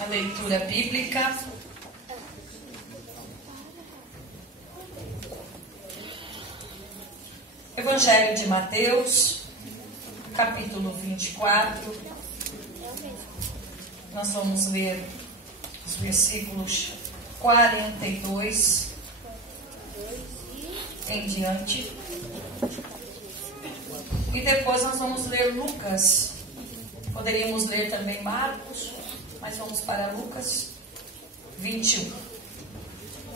a leitura bíblica. Evangelho de Mateus, capítulo 24. Nós vamos ler os versículos 42 em diante. E depois nós vamos ler Lucas. Poderíamos ler também Marcos, mas vamos para Lucas 21.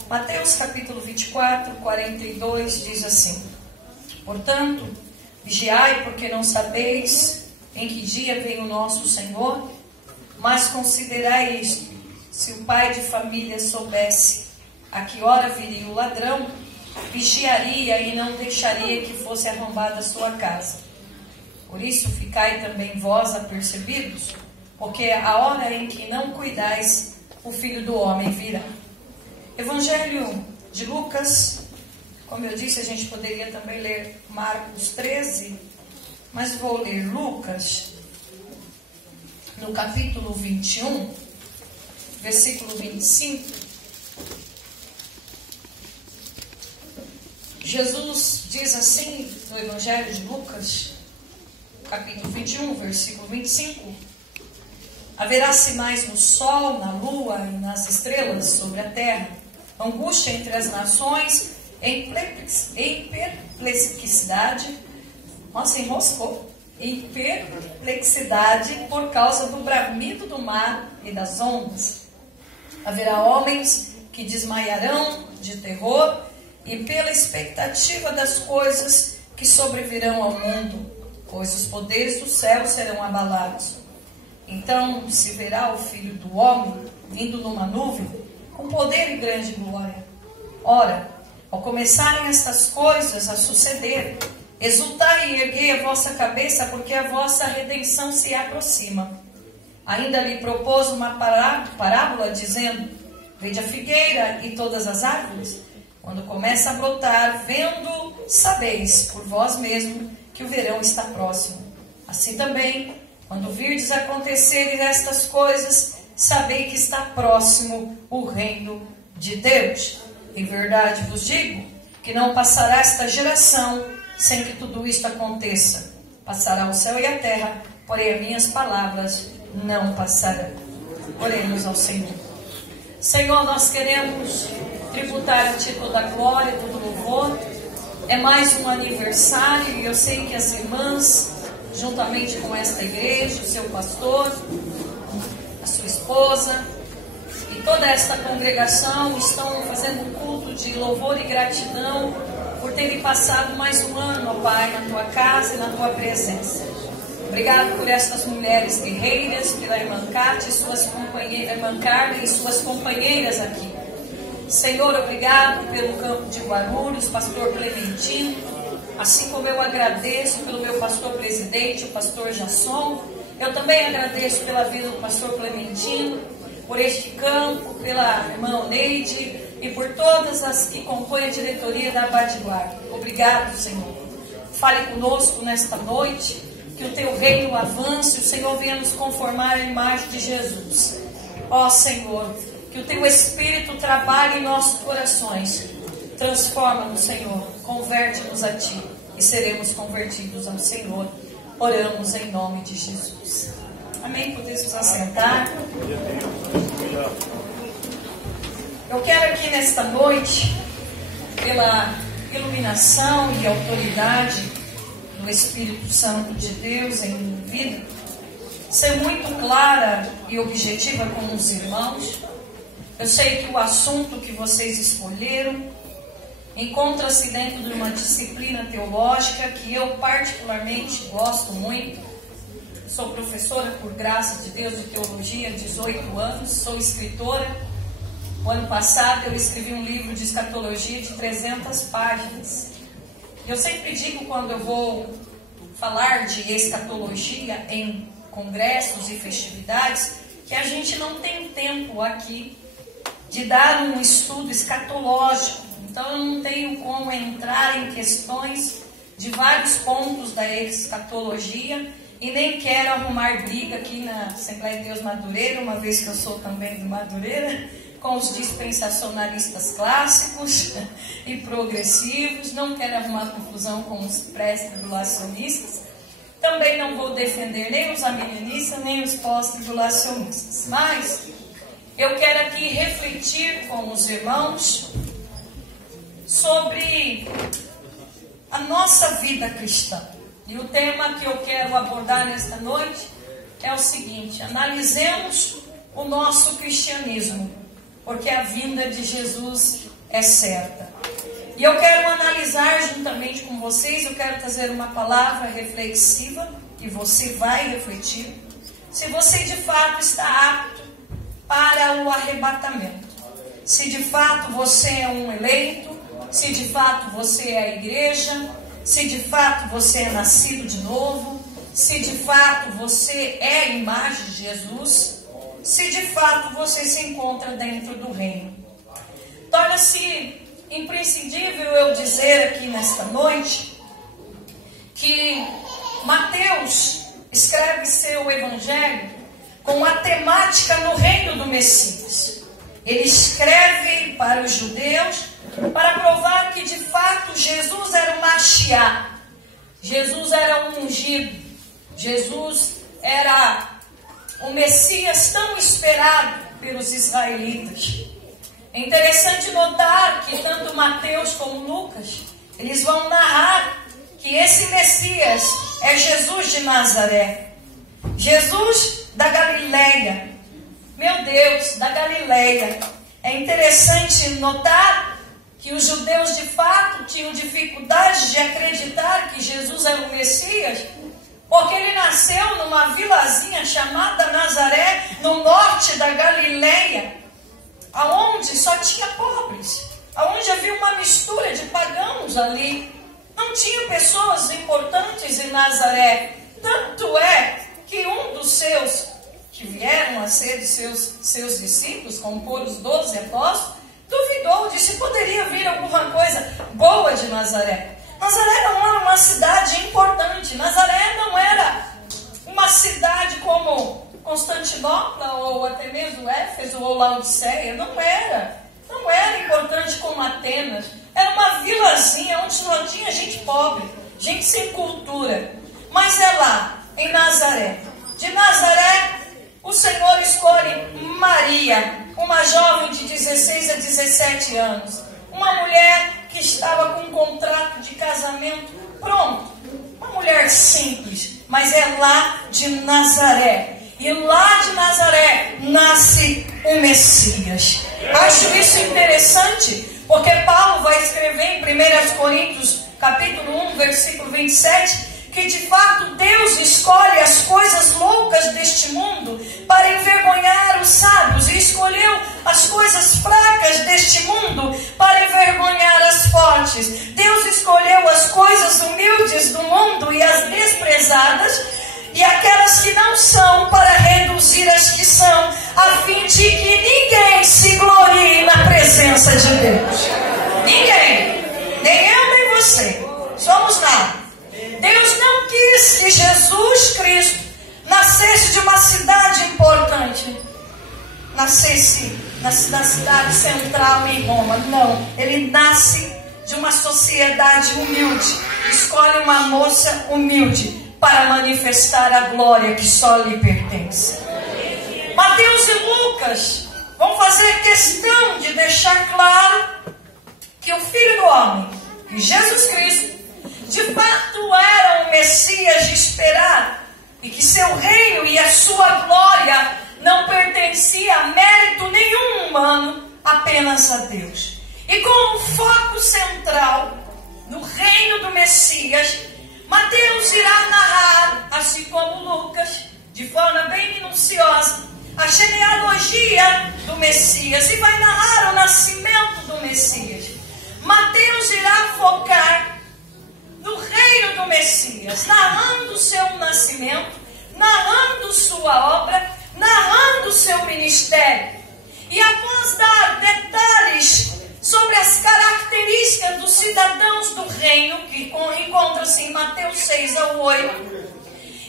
Mateus capítulo 24, 42 diz assim: Portanto, vigiai, porque não sabeis em que dia vem o nosso Senhor, mas considerai isto: se o pai de família soubesse a que hora viria o ladrão, vigiaria e não deixaria que fosse arrombada a sua casa. Por isso ficai também vós apercebidos, porque a hora em que não cuidais, o Filho do Homem virá. Evangelho de Lucas, como eu disse, a gente poderia também ler Marcos 13, mas vou ler Lucas, no capítulo 21, versículo 25. Jesus diz assim no Evangelho de Lucas, capítulo 21, versículo 25: Haverá sinais no sol, na lua e nas estrelas sobre a terra, angústia entre as nações, em perplexidade, nossa, enroscou, em perplexidade por causa do bramido do mar e das ondas. Haverá homens que desmaiarão de terror e pela expectativa das coisas que sobrevirão ao mundo, pois os poderes do céu serão abalados. Então se verá o Filho do Homem vindo numa nuvem, com poder e grande glória. Ora, ao começarem estas coisas a suceder, exultai e erguei a vossa cabeça, porque a vossa redenção se aproxima. Ainda lhe propôs uma parábola, dizendo: Vede a figueira e todas as árvores, quando começa a brotar, vendo, sabeis por vós mesmos que o verão está próximo. Assim também, quando virdes acontecerem estas coisas, sabei que está próximo o reino de Deus. Em verdade vos digo que não passará esta geração sem que tudo isto aconteça. Passará o céu e a terra, porém as minhas palavras não passarão. Oremos ao Senhor. Senhor, nós queremos tributar a Ti toda a glória, todo o louvor. É mais um aniversário e eu sei que as irmãs, juntamente com esta igreja, o seu pastor, a sua esposa e toda esta congregação estão fazendo um culto de louvor e gratidão por terem passado mais um ano, ó Pai, na Tua casa e na Tua presença. Obrigado por estas mulheres guerreiras, pela irmã Cátia e suas companheiras, irmã Carmen e suas companheiras aqui. Senhor, obrigado pelo campo de Guarulhos, pastor Clementino, assim como eu agradeço pelo meu pastor presidente, o pastor Jasson. Eu também agradeço pela vida do pastor Clementino, por este campo, pela irmã Neide e por todas as que compõem a diretoria da Abadiguar. Obrigado, Senhor. Fale conosco nesta noite, que o Teu reino avance, o Senhor venha nos conformar à imagem de Jesus. Ó Senhor, que o Teu Espírito trabalhe em nossos corações. Transforma-nos, Senhor. Converte-nos a Ti e seremos convertidos ao Senhor. Oramos em nome de Jesus. Amém? Podemos nos assentar. Eu quero aqui nesta noite, pela iluminação e autoridade do Espírito Santo de Deus em minha vida, ser muito clara e objetiva com os irmãos. Eu sei que o assunto que vocês escolheram encontra-se dentro de uma disciplina teológica que eu particularmente gosto muito. Sou professora, por graça de Deus, de teologia há 18 anos, sou escritora. O ano passado eu escrevi um livro de escatologia de 300 páginas. Eu sempre digo, quando eu vou falar de escatologia em congressos e festividades, que a gente não tem tempo aqui de dar um estudo escatológico. Então eu não tenho como entrar em questões de vários pontos da escatologia e nem quero arrumar briga aqui na Assembleia de Deus Madureira, uma vez que eu sou também do Madureira, com os dispensacionalistas clássicos e progressivos. Não quero arrumar confusão com os pré-tribulacionistas. Também não vou defender nem os amilenistas, nem os pós-tribulacionistas. Mas eu quero aqui refletir com os irmãos sobre a nossa vida cristã. E o tema que eu quero abordar nesta noite é o seguinte: analisemos o nosso cristianismo, porque a vinda de Jesus é certa. E eu quero analisar juntamente com vocês, eu quero trazer uma palavra reflexiva, e você vai refletir, se você de fato está apto para o arrebatamento. Se de fato você é um eleito, se de fato você é a igreja, se de fato você é nascido de novo, se de fato você é a imagem de Jesus, se de fato você se encontra dentro do reino. Torna-se imprescindível eu dizer aqui nesta noite que Mateus escreve seu evangelho com a temática no reino do Messias. Ele escreve para os judeus para provar que de fato Jesus era o Mashiach, Jesus era o ungido, Jesus era o Messias tão esperado pelos israelitas. É interessante notar que tanto Mateus como Lucas, eles vão narrar que esse Messias é Jesus de Nazaré, Jesus da Galileia. Meu Deus, da Galileia. É interessante notar que os judeus de fato tinham dificuldade de acreditar que Jesus era o Messias, porque ele nasceu numa vilazinha chamada Nazaré, no norte da Galileia, aonde só tinha pobres, aonde havia uma mistura de pagãos ali. Não tinha pessoas importantes em Nazaré. Tanto é que um dos seus, que vieram a ser de seus discípulos, compor os 12 apóstolos, duvidou, disse: poderia vir alguma coisa boa de Nazaré. Nazaré não era uma cidade importante, Nazaré não era uma cidade como Constantinopla, ou até mesmo Éfeso, ou Laodiceia. Não era importante como Atenas. Era uma vilazinha onde só tinha gente pobre, gente sem cultura. Mas é lá, em Nazaré. De Nazaré, o Senhor escolhe Maria, uma jovem de 16 a 17 anos. Uma mulher que estava com um contrato de casamento pronto. Uma mulher simples, mas é lá de Nazaré. E lá de Nazaré nasce o Messias. Acho isso interessante, porque Paulo vai escrever em 1 Coríntios, capítulo 1, versículo 27, que de fato Deus escolhe as coisas loucas deste mundo para envergonhar os sábios, e escolheu as coisas fracas deste mundo para envergonhar as fortes. Deus escolheu as coisas humildes do mundo e as desprezadas, e aquelas que não são, para reduzir as que são, a fim de que ninguém se glorie na presença de Deus. Ninguém, nem eu nem você, somos nada. Deus não quis que Jesus Cristo nascesse de uma cidade importante, nascesse na cidade central em Roma. Não, ele nasce de uma sociedade humilde, escolhe uma moça humilde para manifestar a glória que só lhe pertence. Mateus e Lucas vão fazer questão de deixar claro que o Filho do Homem, que Jesus Cristo, de fato era o Messias de esperar, e que seu reino e a sua glória não pertencia a mérito nenhum humano, apenas a Deus. E com o foco central no reino do Messias, Mateus irá narrar, assim como Lucas, de forma bem minuciosa, a genealogia do Messias, e vai narrar o nascimento do Messias. Mateus irá focar no reino do Messias, narrando seu nascimento, narrando sua obra, narrando seu ministério. E após dar detalhes sobre as características dos cidadãos do reino, que encontra-se em Mateus 6 ao 8,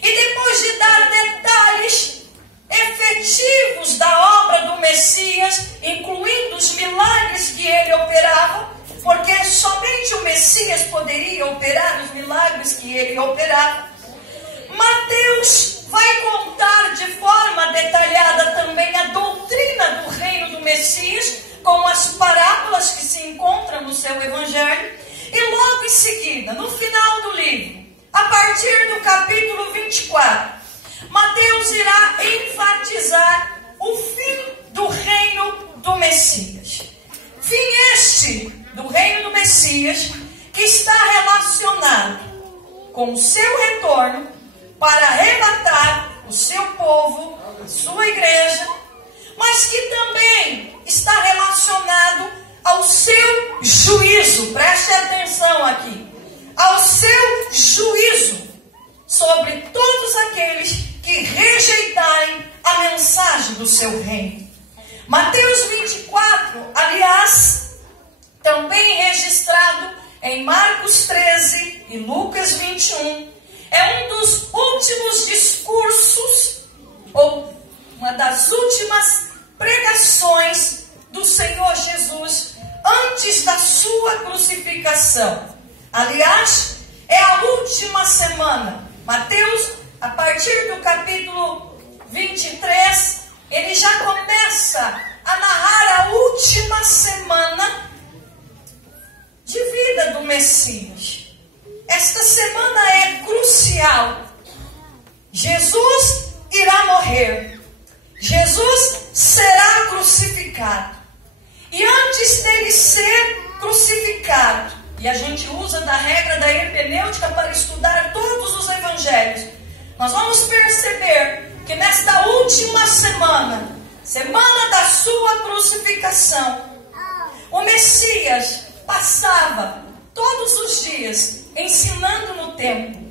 e depois depois de dar detalhes efetivos da obra do Messias, incluindo os milagres que ele operava, porque somente o Messias poderia operar os milagres que ele operava, Mateus vai contar de forma detalhada também a doutrina do reino do Messias, com as parábolas que se encontram no seu evangelho, e logo em seguida, no final do livro, a partir do capítulo 24, Mateus irá enfatizar o fim do reino do Messias. Fim este do reino do Messias que está relacionado com o seu retorno para arrebatar o seu povo, a sua igreja, mas que também está relacionado ao seu juízo. Preste atenção aqui. Ao seu juízo sobre todos aqueles que rejeitarem a mensagem do seu reino. Mateus 24, aliás, também registrado em Marcos 13 e Lucas 21, é um dos últimos discursos, ou uma das últimas pregações do Senhor Jesus antes da sua crucificação. Aliás, é a última semana. Mateus, a partir do capítulo 23, ele já começa a narrar a última semana de vida do Messias. Esta semana é crucial. Jesus irá morrer. Jesus será crucificado. E antes dele ser crucificado, e a gente usa da regra da hermenêutica para estudar todos os evangelhos, nós vamos perceber que nesta última semana, semana da sua crucificação, o Messias passava todos os dias ensinando no templo.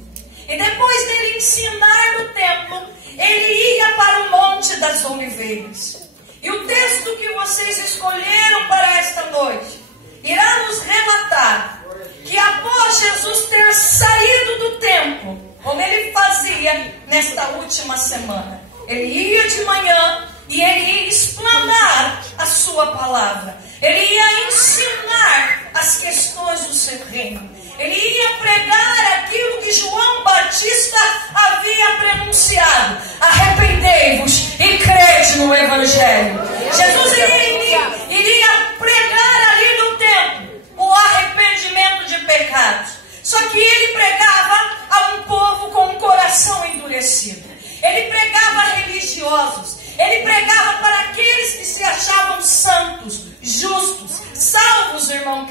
E depois dele ensinar no templo, ele ia para o Monte das Oliveiras. E o texto que vocês escolheram para esta noite irá nos relatar que após Jesus ter saído do templo, como ele fazia nesta última semana, ele ia de manhã e ele ia explanar a sua palavra. Ele ia ensinar as questões do seu reino. Ele ia pregar aquilo que João Batista havia pronunciado: arrependei-vos e crede no Evangelho. Jesus iria pregar ali no templo o arrependimento de pecados. Só que ele pregava a um povo com um coração endurecido. Ele pregava a religiosos. Ele pregava para aqueles que se achavam santos, justos, salvos, irmã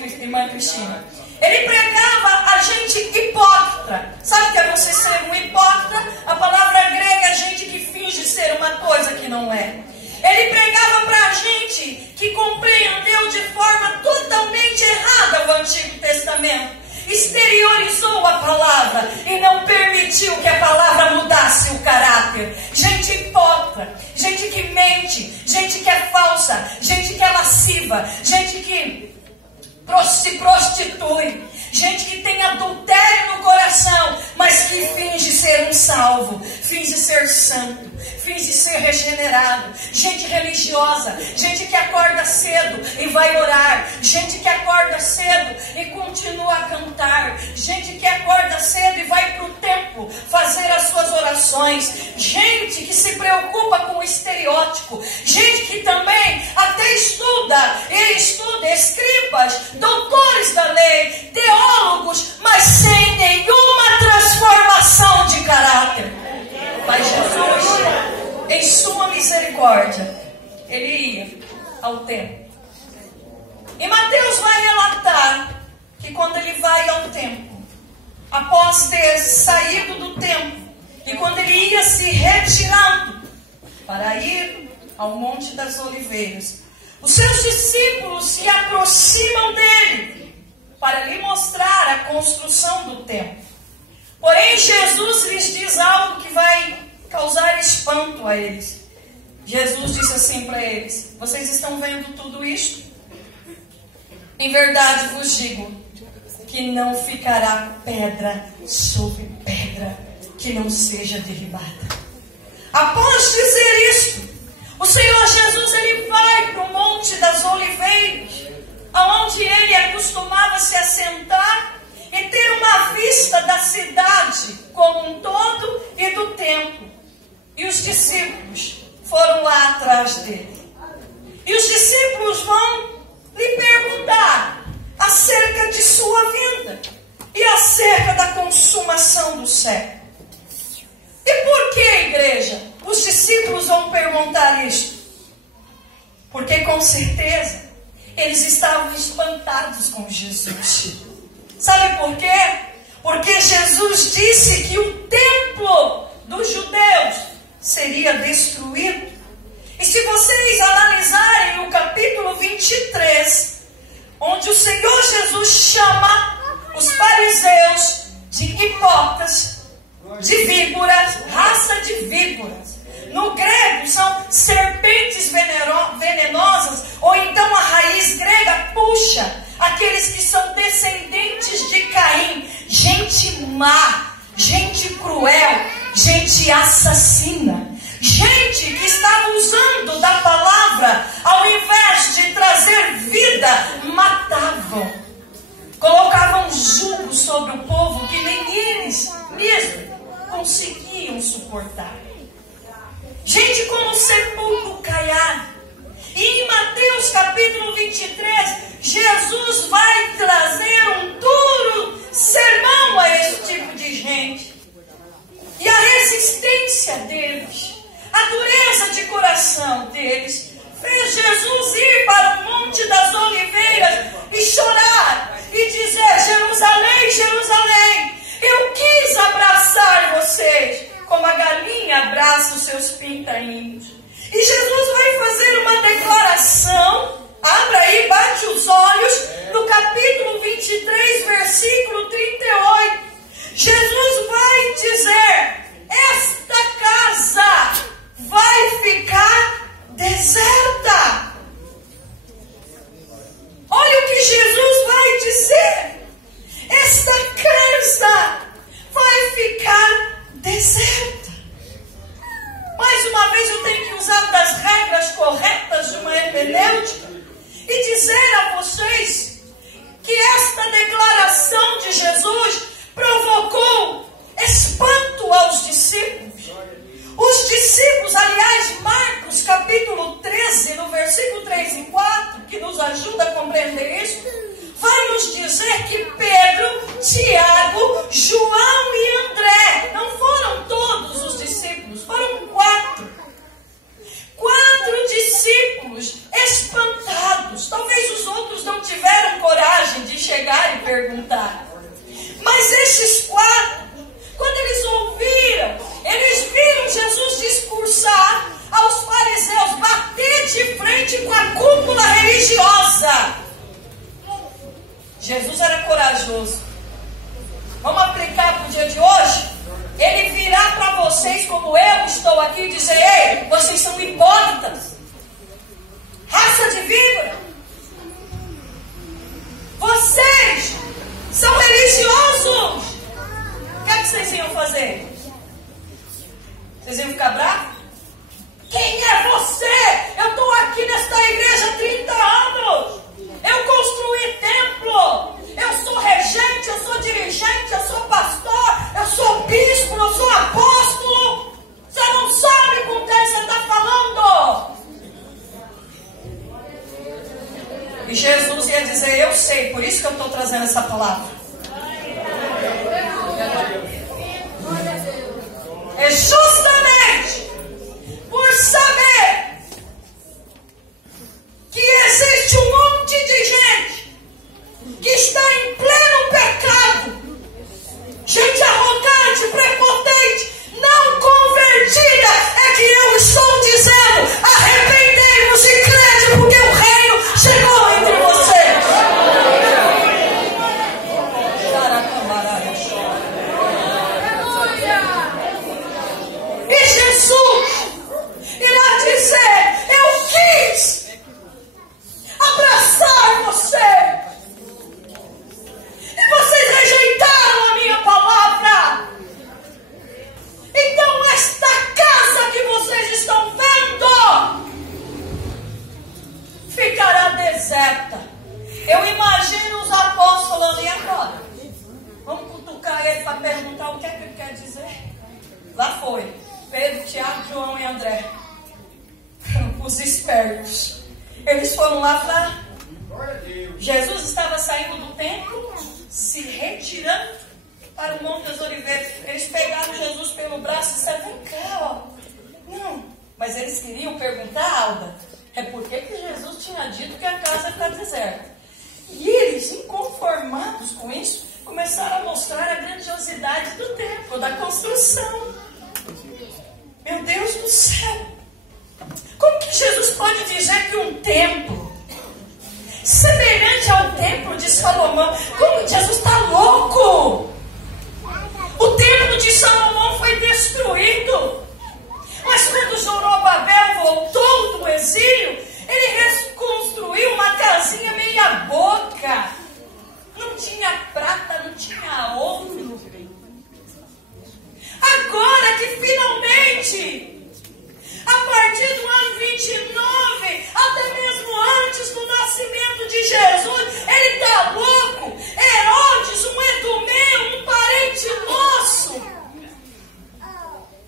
Cristina. Ele pregava a gente hipócrita. Sabe o que é você ser um hipócrita? A palavra grega é gente que finge ser uma coisa que não é. Ele pregava para a gente que compreendeu de forma totalmente errada o Antigo Testamento. Exteriorizou a palavra e não permitiu que a palavra mudasse o caráter. Gente hipócrita, gente que mente, gente que é falsa, gente que é lasciva, gente que se prostitui, gente que tem adultério no coração, mas que finge ser um salvo, finge ser santo, finge ser regenerado, gente religiosa, gente que acorda cedo e vai orar, gente que acorda cedo e continua a cantar, gente que acorda cedo e vai para o templo fazer as suas orações, gente que se preocupa com o estereótipo, gente que também até estuda escribas, doutores da lei, teólogos, mas sem nenhuma transformação de caráter. Mas Jesus, em sua misericórdia, ele ia ao templo. E Mateus vai relatar que quando ele vai ao templo, após ter saído do templo, e quando ele ia se retirando para ir ao Monte das Oliveiras, os seus discípulos se aproximam dele para lhe mostrar a construção do templo. Porém, Jesus lhes diz algo que vai causar espanto a eles. Jesus disse assim para eles: vocês estão vendo tudo isto? Em verdade vos digo que não ficará pedra sobre pedra que não seja derribada. Após dizer isto, o Senhor Jesus ele vai para o Monte das Oliveiras, onde ele acostumava se assentar e ter uma vista da cidade como um todo e do templo. E os discípulos foram lá atrás dele. E os discípulos vão lhe perguntar acerca de sua vinda e acerca da consumação do século. E por que, igreja, os discípulos vão perguntar isto? Porque com certeza eles estavam espantados com Jesus. Sabe por quê? Porque Jesus disse que o templo dos judeus seria destruído. E se vocês analisarem o capítulo 23, onde o Senhor Jesus chama os fariseus de hipócritas, de víboras, raça de víboras. No grego são serpentes venenosas, ou então a raiz grega puxa, aqueles que são descendentes de Caim, gente má, gente cruel, gente assassina, gente que estava usando da palavra, ao invés de trazer vida, matavam, colocavam jugo sobre o povo que nem eles mesmos conseguiam suportar. Gente como sepulcro caiado. E em Mateus capítulo 23, Jesus vai trazer um duro sermão a esse tipo de gente. E a resistência deles, a dureza de coração deles, fez Jesus ir para o Monte das Oliveiras e chorar e dizer: Jerusalém, Jerusalém, eu quis abraçar vocês como a galinha abraça os seus pintainhos. E Jesus vai fazer uma declaração. Abra aí, bate os olhos, no capítulo 23, versículo 38. Jesus vai dizer: esta casa vai ficar deserta. Olha o que Jesus vai dizer: esta casa vai ficar deserta. Mais uma vez eu tenho que usar das regras corretas de uma hermenêutica e dizer a vocês que esta declaração de Jesus provocou espanto aos discípulos. Os discípulos, aliás, Marcos capítulo 13, no versículo 3 e 4, que nos ajuda a compreender isso, vai nos dizer que Pedro, Tiago, João e André, não foram todos os discípulos, foram 4. 4 discípulos espantados. Talvez os outros não tiveram coragem de chegar e perguntar. Mas esses 4, quando eles ouviram, eles viram Jesus discursar aos fariseus, bater de frente com a cúpula religiosa. Jesus era corajoso. Vamos aplicar para o dia de hoje? Ele virá para vocês como eu estou aqui e dizer: ei, vocês são hipócritas, raça de víbora, vocês são religiosos. O que é que vocês iam fazer? Vocês iam ficar bravos? Quem é você? Eu estou aqui nesta igreja há 30 anos. Eu construí templo. Eu sou regente, eu sou dirigente, eu sou pastor, eu sou bispo, eu sou apóstolo. Você não sabe com quem você está falando. E Jesus ia dizer: eu sei, por isso que eu estou trazendo essa palavra. É justamente por saber que existe um monte de gente que está em pleno pecado, gente arrogante, prepotente, foi Pedro, Tiago, João e André, os espertos. Eles foram lá falar. Jesus estava saindo do templo, se retirando para o Monte das Oliveiras. Eles pegaram Jesus pelo braço e disseram: vem cá, ó. Não, mas eles queriam perguntar, Alda, por que Jesus tinha dito que a casa está deserta. E eles, inconformados com isso, começaram a mostrar a grandiosidade do templo, da construção. Meu Deus do céu! Como que Jesus pode dizer que um templo semelhante ao templo de Salomão, como Jesus está louco? O templo de Salomão foi destruído, mas quando Zorobabel voltou do exílio, ele reconstruiu uma casinha meia boca. Não tinha prata, não tinha ouro. Agora que finalmente, a partir do ano 29, até mesmo antes do nascimento de Jesus, ele está louco. Herodes, um Edumeu, um parente nosso,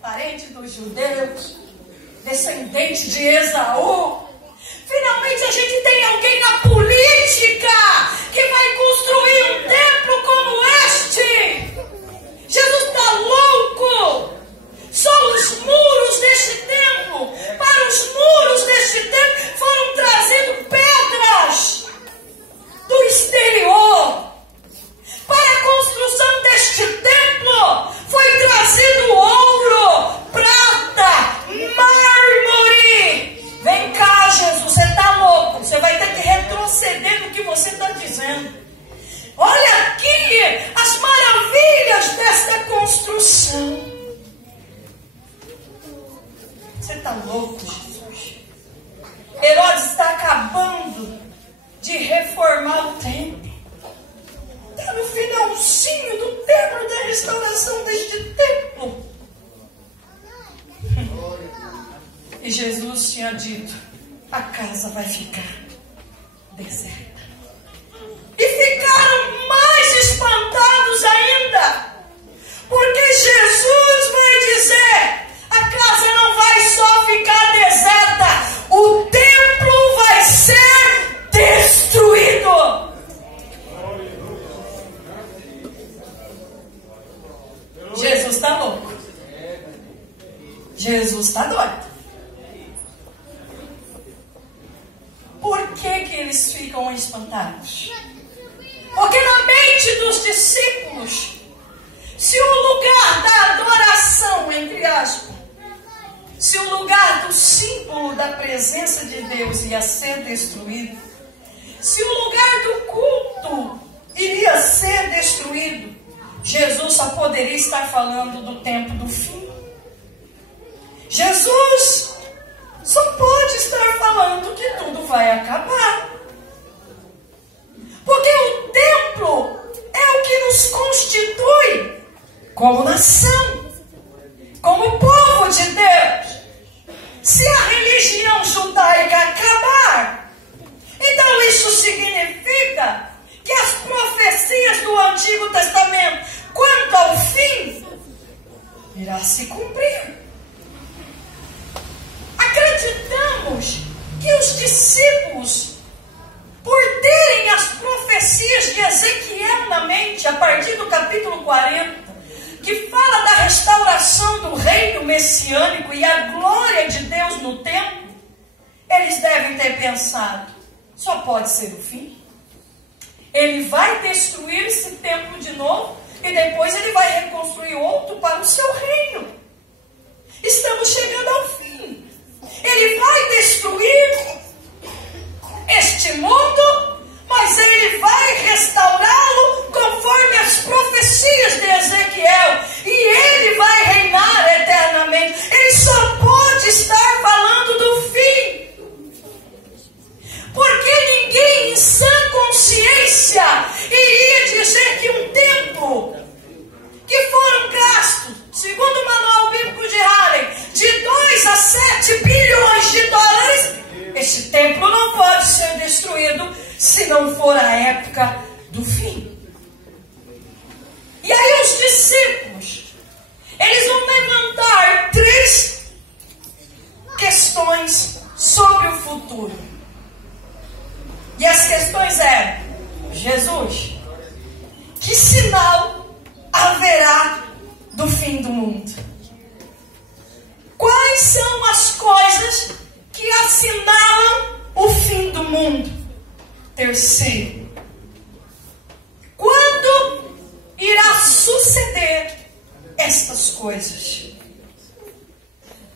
parente dos judeus, descendente de Esaú. Finalmente a gente tem alguém na política que vai construir um templo como este. Jesus está louco. Só os muros deste templo, para os muros deste templo foram trazidas pedras do exterior. Para a construção deste templo foi trazido ouro, prata, mármore. Vem cá, Jesus, você está louco. Você vai ter que retroceder no que você está dizendo. Olha aqui as maravilhas desta construção. Você está louco, Jesus. Herodes está acabando de reformar o templo. Está no finalzinho do templo, da restauração deste templo. E Jesus tinha dito: a casa vai ficar deserta. E ficaram mais espantados ainda, porque Jesus vai dizer: a casa não vai só ficar deserta, o templo vai ser destruído. Jesus está louco. Jesus está doido. Por que eles ficam espantados? Porque na mente dos discípulos, se o lugar da adoração, entre aspas, se o lugar do símbolo da presença de Deus ia ser destruído, se o lugar do culto iria ser destruído, Jesus só poderia estar falando do tempo do fim. Jesus só pode estar falando que tudo vai acabar. Porque o templo é o que nos constitui como nação, como povo de Deus. Se a religião judaica acabar, então isso significa que as profecias do Antigo Testamento quanto ao fim irá se cumprir. Acreditamos que os discípulos, por terem as profecias de Ezequiel na mente, a partir do capítulo 40, que fala da restauração do reino messiânico e a glória de Deus no templo, eles devem ter pensado: só pode ser o fim. Ele vai destruir esse templo de novo e depois ele vai reconstruir outro para o seu reino. Estamos chegando ao fim. Ele vai destruir este mundo, mas ele vai restaurá-lo conforme as profecias de Ezequiel, e ele vai reinar eternamente. Ele só pode estar falando do fim, porque ninguém em sã consciência iria dizer que um templo que foram gastos, segundo o Manual Bíblico de Harlem, de 2 a 7 bilhões de dólares, esse templo não pode ser destruído se não for a época do fim. E aí os discípulos, eles vão levantar futuro. E as questões eram: Jesus, que sinal haverá do fim do mundo? Quais são as coisas que assinalam o fim do mundo? Terceiro, quando irá suceder estas coisas?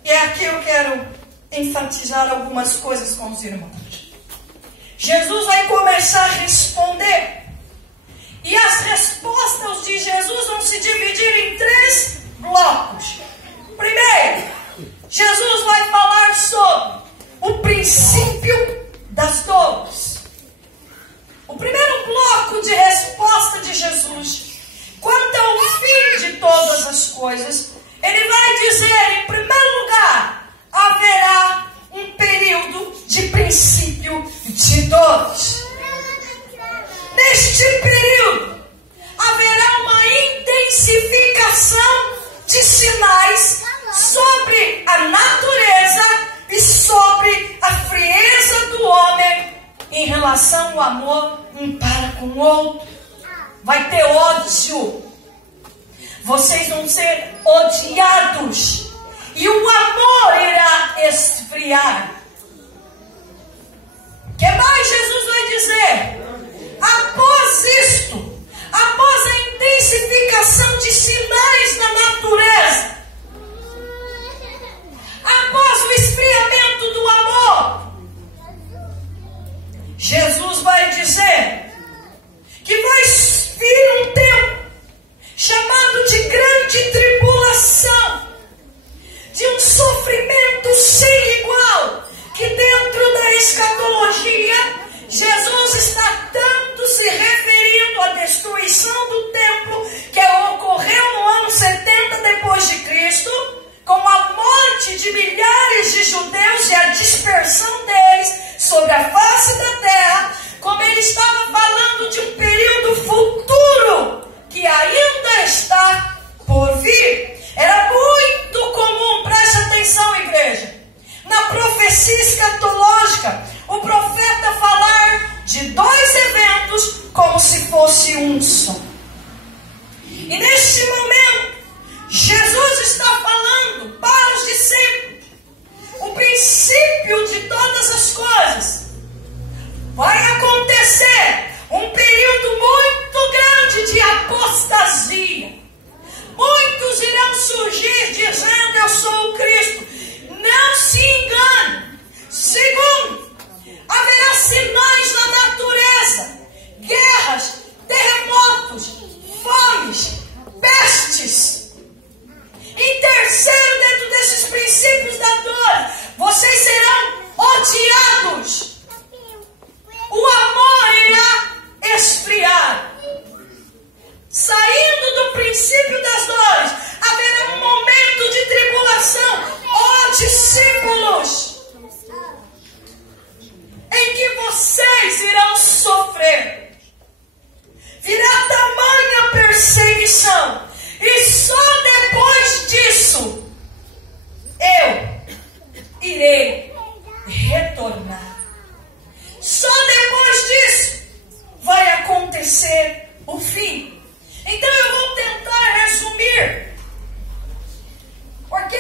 E aqui eu quero enfatizar algumas coisas com os irmãos. Jesus vai começar a responder. E as respostas de Jesus vão se dividir em 3 blocos. Primeiro, Jesus vai falar sobre o princípio das dores. O primeiro bloco de resposta de Jesus, quanto ao fim de todas as coisas, ele vai dizer, em primeiro lugar, haverá um período de princípio de dores. Neste período, haverá uma intensificação de sinais sobre a natureza e sobre a frieza do homem em relação ao amor um para com o outro. Vai ter ódio. Vocês vão ser odiados. E o amor irá esfriar. O que mais Jesus vai dizer? Após isto, após a intensificação de sinais na natureza, após o esfriamento do amor, Jesus vai dizer que vai vir um tempo chamado de grande tribulação, de um sofrimento sem igual, que dentro da escatologia, Jesus está tanto se referindo à destruição do templo, que ocorreu no ano 70 depois de Cristo, com a morte de milhares de judeus e a dispersão deles sobre a face da terra, como ele estava falando de um período futuro, que ainda está por vir. Era muito comum, preste atenção, igreja, na profecia escatológica, o profeta falar de 2 eventos como se fosse um só. E neste momento, Jesus está falando para os discípulos o princípio de todas as coisas. Vai acontecer um período muito grande de apostasia. Muitos irão surgir dizendo: eu sou o Cristo. Não se engane. Segundo, haverá sinais na natureza, guerras, terremotos, fomes, pestes. Em terceiro, dentro desses princípios da dor, vocês serão odiados. O amor irá esfriar. Saindo do princípio das dores, haverá um momento de tribulação. Ó discípulos, em que vocês irão sofrer. Virá tamanha perseguição. E só depois disso, eu irei retornar. Só depois disso vai acontecer o fim. Então eu vou tentar resumir, porque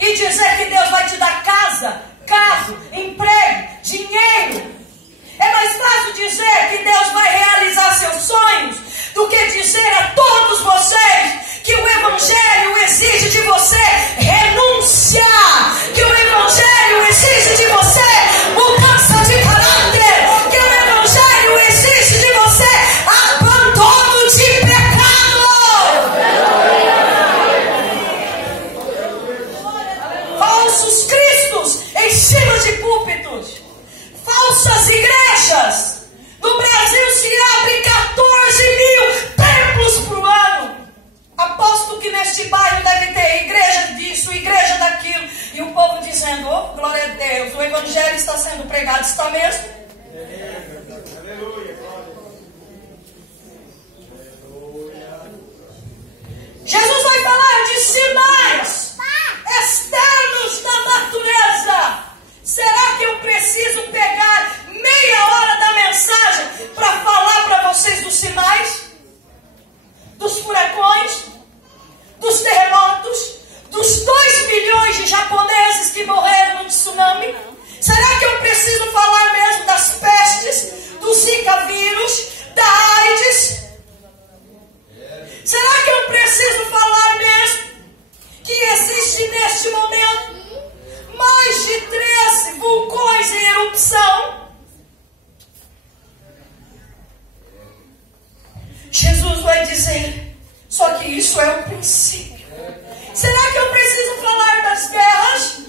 e dizer que Deus vai te dar casa, carro, emprego, dinheiro. É mais fácil dizer que Deus vai realizar seus sonhos do que dizer a todos vocês que o Evangelho exige de você renúncia, que o Evangelho exige de você mudança de caráter, que o Evangelho exige de você abandono de pecado. Falsos cristos em cima de púlpitos, falsas igrejas. No Brasil se abre 14 mil templos por ano. Aposto que neste bairro deve ter igreja disso, igreja daquilo. E o povo dizendo, oh, glória a Deus, o Evangelho está sendo pregado, está mesmo? Aleluia. Jesus vai falar de sinais externos da natureza. Será que eu preciso pegar meia hora da mensagem para falar para vocês dos sinais? Dos furacões? Dos terremotos? Dos 2 milhões de japoneses que morreram no tsunami? Será que eu preciso falar mesmo das pestes, do Zika vírus, da AIDS? Será que eu preciso falar mesmo que existe neste momento mais de 13 vulcões em erupção? Jesus vai dizer, só que isso é o princípio. Será que eu preciso falar das guerras?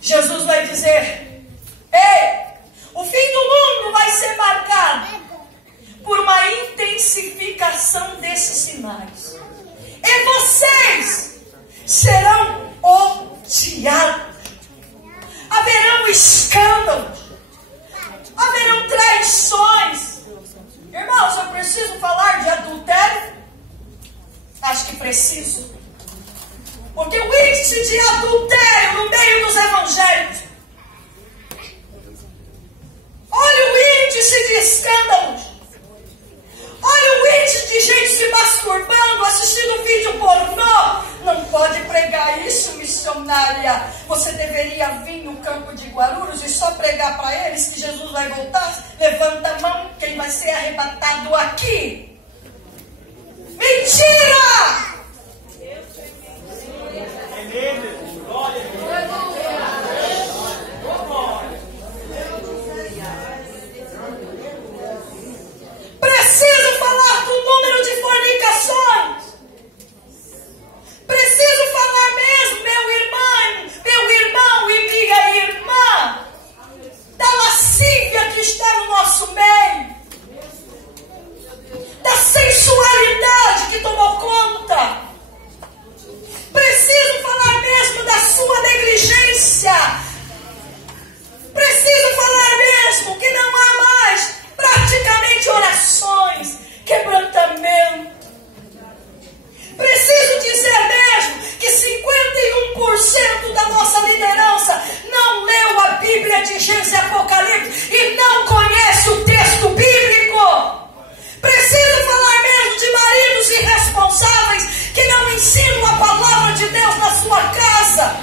Jesus vai dizer, ei, o fim do mundo vai ser marcado por uma intensificação desses sinais. E vocês serão odiados. Haverão escândalos. Haverão traições. Irmãos, eu preciso falar de adultério? Acho que preciso. Porque o índice de adultério no meio dos evangélicos. Olha o índice de escândalos. Olha o índice de gente se masturbando, assistindo vídeo pornô. Não pode pregar isso, missionária. Você deveria vir no campo de Guarulhos e só pregar para eles que Jesus vai voltar. Levanta a mão, quem vai ser arrebatado aqui. Mentira! Preciso falar do número de fornicações. Preciso falar mesmo, meu irmão e minha irmã, da lascívia que está no nosso meio, da sensualidade que tomou conta. Preciso falar mesmo da sua negligência. Preciso falar mesmo que não há mais praticamente orações, quebrantamento. Preciso dizer mesmo que 51% da nossa liderança não leu a Bíblia de Gênesis e Apocalipse e não conhece o texto bíblico. Preciso falar mesmo de maridos irresponsáveis que não ensinam a palavra de Deus na sua casa,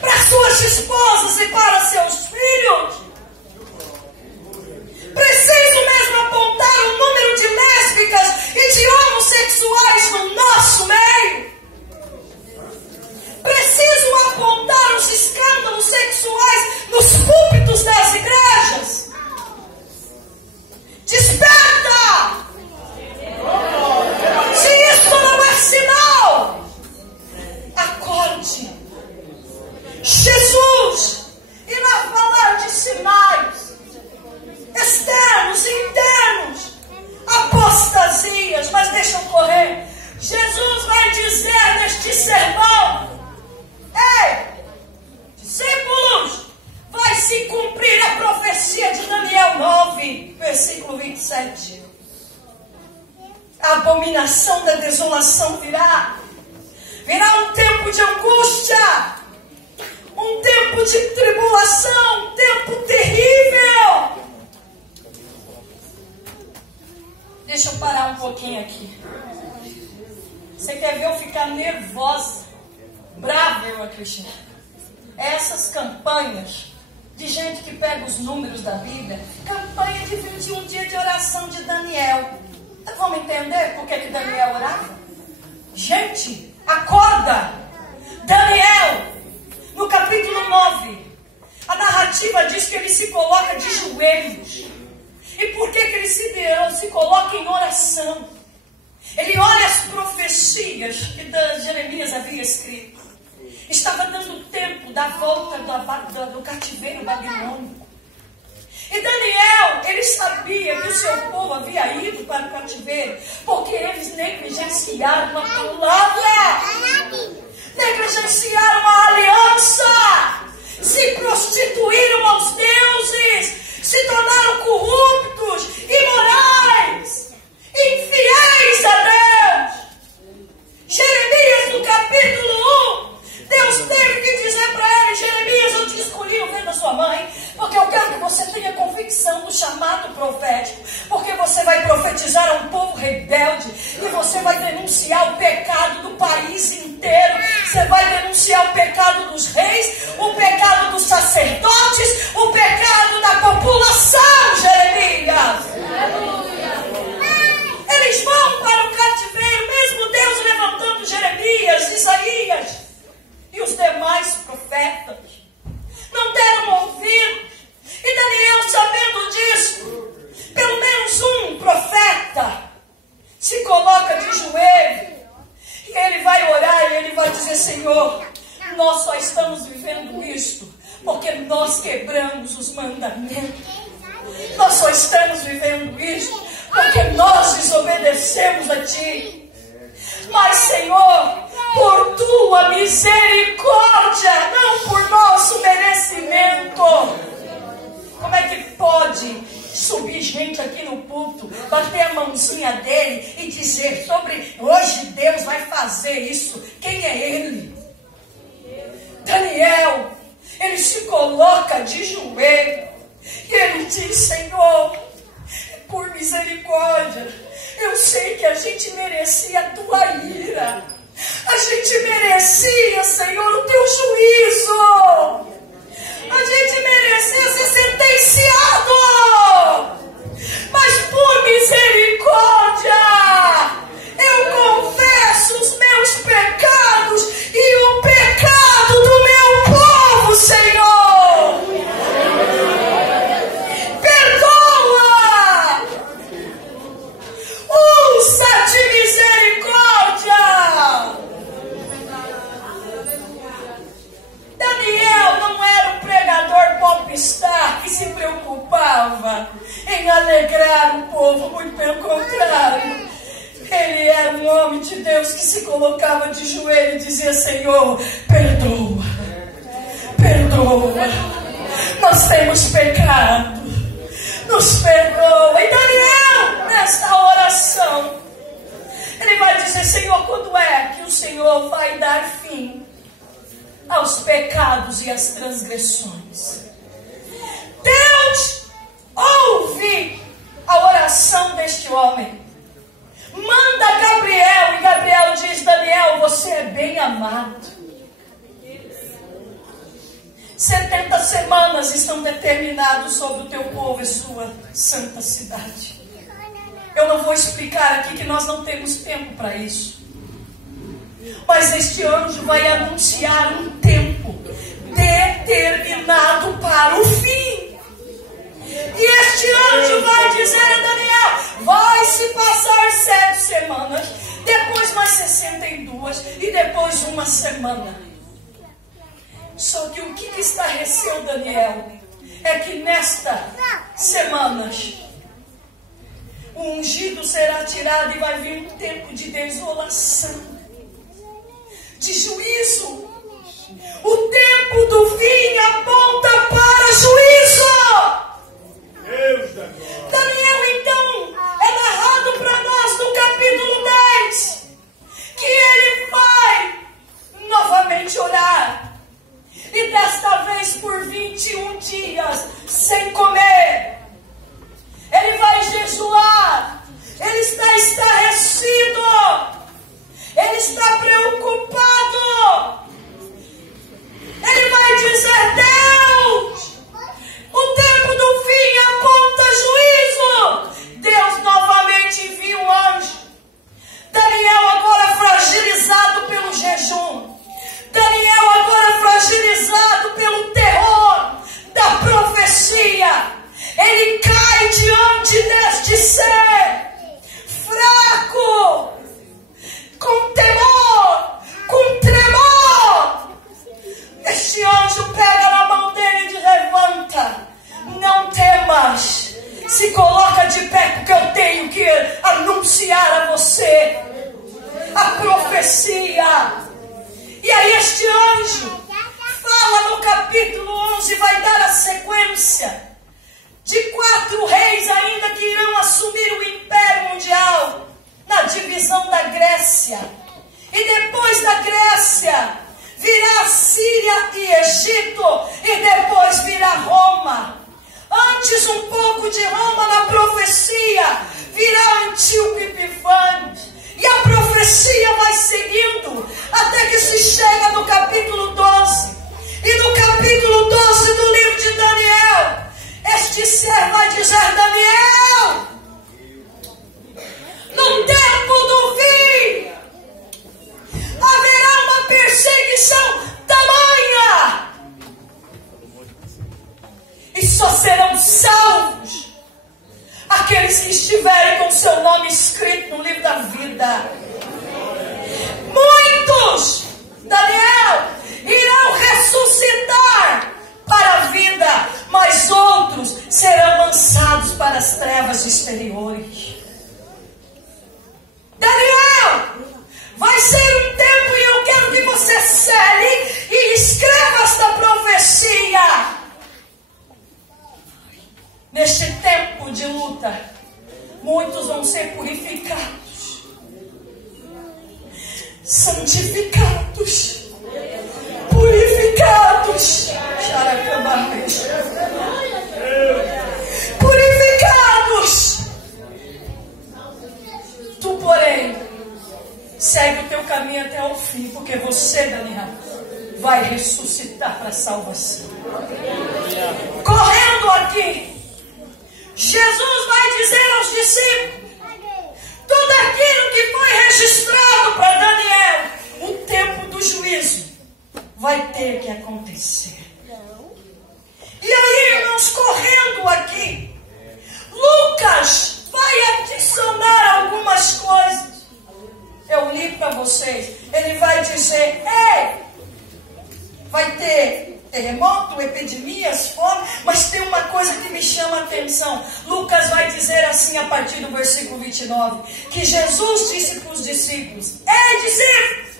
para suas esposas e para seus filhos. Preciso mesmo apontar o número de lésbicas e de homossexuais no nosso meio. Preciso apontar os escândalos sexuais nos púlpitos das igrejas. Desperta! Se isso não é sinal, acorde. Jesus irá falar de sinais externos e internos, apostasias, mas deixa eu correr. Jesus vai dizer neste sermão, ei, discípulos, vai se cumprir a profecia de Daniel 9, versículo 27. A abominação da desolação virá um tempo de angústia, um tempo de tribulação, um tempo terrível. Deixa eu parar um pouquinho aqui. Você quer ver eu ficar nervosa? brava, irmã Cristina. Essas campanhas de gente que pega os números da Bíblia, campanha de 21 dias de oração de Daniel. Vamos entender por que Daniel orava? Gente, acorda! Daniel, no capítulo 9, a narrativa diz que ele se coloca de joelhos. E por que ele se coloca em oração? Ele olha as profecias que Jeremias havia escrito. Estava dando tempo da volta do cativeiro babilônico. E Daniel, ele sabia que o seu povo havia ido para o cativeiro, porque eles negligenciaram a palavra, negligenciaram a aliança, se prostituíram aos deuses, se tornaram corruptos, imorais, infiéis a Deus. Jeremias, no capítulo 1, Deus teve que dizer para ele: Jeremias, eu te escolhi no ventre da sua mãe, porque eu quero que você tenha convicção do chamado profético, porque você vai profetizar a um povo rebelde, e você vai denunciar o pecado do país inteiro, você vai denunciar o pecado dos reis, o pecado dos sacerdotes, o pecado da população, Jeremias. Eles vão para o cativeiro, mesmo Deus levantando Jeremias, Isaías e os demais profetas, não deram ouvido. E Daniel, sabendo disso, pelo menos um profeta se coloca de joelho, e ele vai orar, e ele vai dizer: Senhor, nós só estamos vivendo isto porque nós quebramos os mandamentos. Nós só estamos vivendo isto porque nós desobedecemos a Ti. Mas, Senhor, por Tua misericórdia, não por nosso merecimento. Como é que pode subir gente aqui no púlpito, bater a mãozinha dele e dizer sobre hoje Deus vai fazer isso? Quem é ele? Daniel, ele se coloca de joelho e ele diz: Senhor, por misericórdia, eu sei que a gente merecia a Tua ira, a gente merecia, Senhor, o Teu juízo, a gente merecia ser sentenciado, mas por misericórdia, eu confesso os meus pecados e o pecado do meu povo, Senhor. Perdoa, usa de misericórdia. Daniel não era um pregador popstar que se preocupava em alegrar o povo, muito pelo contrário. Ele era um homem de Deus que se colocava de joelho e dizia: Senhor, perdoa, perdoa, nós temos pecado, nos perdoa. E Daniel, nesta oração, ele vai dizer: Senhor, quando é que o Senhor vai dar fim aos pecados e às transgressões? Deus ouve a oração deste homem, manda Gabriel, e Gabriel diz: Daniel, você é bem amado. 70 semanas estão determinadas sobre o teu povo e sua santa cidade. Eu não vou explicar aqui, que nós não temos tempo para isso. Mas este anjo vai anunciar um tempo determinado para o fim. E este anjo vai dizer a Daniel: vai se passar 7 semanas, depois mais 62 e depois 1 semana. Só que o que estarreceu Daniel é que nestas semanas o ungido será tirado e vai vir um tempo de desolação, de juízo. O tempo do fim aponta para juízo. Daniel, então, é narrado para nós no capítulo 10 que ele vai novamente orar, e desta vez por 21 dias sem comer. Ele vai jejuar, ele está estarrecido, ele está preocupado, aqueles que estiverem com seu nome escrito no livro da vida. Muitos, Daniel, irão ressuscitar para a vida, mas outros serão lançados para as trevas exteriores. Daniel, vai ser um tempo, e eu quero que você cele e escreva esta profecia. Neste tempo de luta, muitos vão ser purificados, santificados, purificados, purificados. Tu, porém, segue o teu caminho até o fim, porque você, Daniel, vai ressuscitar para a salvação. Correndo aqui, Jesus vai dizer aos discípulos tudo aquilo que foi registrado para Daniel. O tempo do juízo vai ter que acontecer. E aí, irmãos, correndo aqui, Lucas vai adicionar algumas coisas. Eu li para vocês. Ele vai dizer: ei, vai ter terremoto, epidemias, fome, mas tem uma coisa que me chama a atenção. Lucas vai dizer assim a partir do versículo 29, que Jesus disse para os discípulos: ei, discípulos,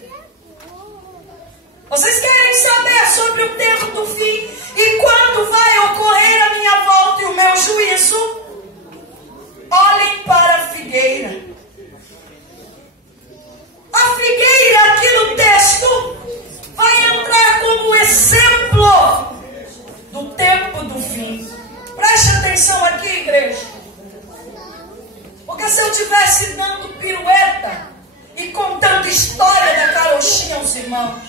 vocês querem saber sobre o tempo do fim e quando vai ocorrer a minha volta e o meu juízo? Olhem para a figueira. A figueira aqui no texto vai entrar como exemplo do tempo do fim. Preste atenção aqui, igreja. Porque se eu estivesse dando pirueta e contando história da carochinha aos irmãos,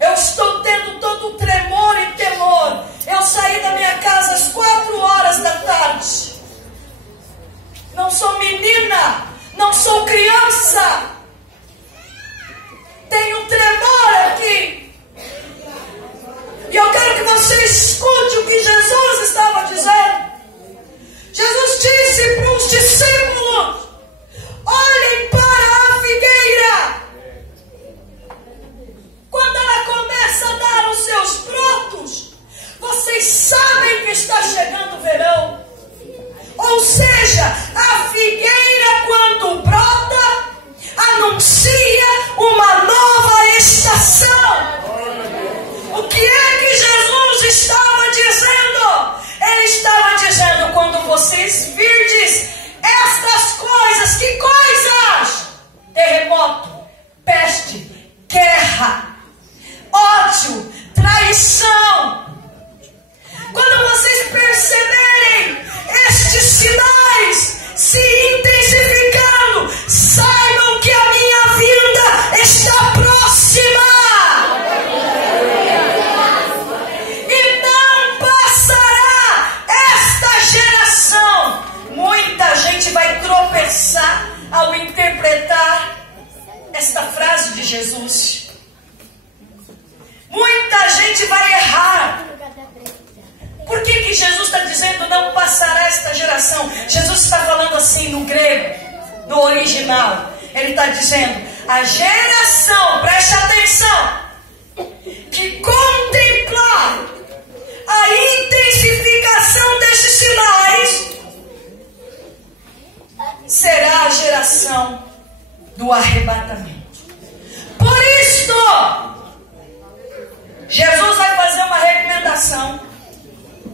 eu estou tendo todo o tremor e temor. Eu saí da minha casa às 4 horas da tarde. Não sou menina, não sou criança. Tenho tremor aqui. E eu quero que você escute o que Jesus estava dizendo. Jesus disse para os discípulos: olhem para a figueira. Quando ela começa a dar os seus brotos, vocês sabem que está chegando o verão. Ou seja, a figueira, quando brota, anuncia uma nova estação. O que é que Jesus estava dizendo? Ele estava dizendo: quando vocês virdes estas coisas, que coisas? Terremoto, peste, guerra, ódio, traição. Quando vocês perceberem estes sinais se intensificando, saibam que a minha vinda está próxima. E não passará esta geração. Muita gente vai tropeçar ao interpretar esta frase de Jesus. Muita gente vai errar. Por que Jesus está dizendo não passará esta geração? Jesus está falando assim no grego, no original. Ele está dizendo: a geração, preste atenção, que contemplar a intensificação desses sinais será a geração do arrebatamento. Por isto, Jesus vai fazer uma recomendação.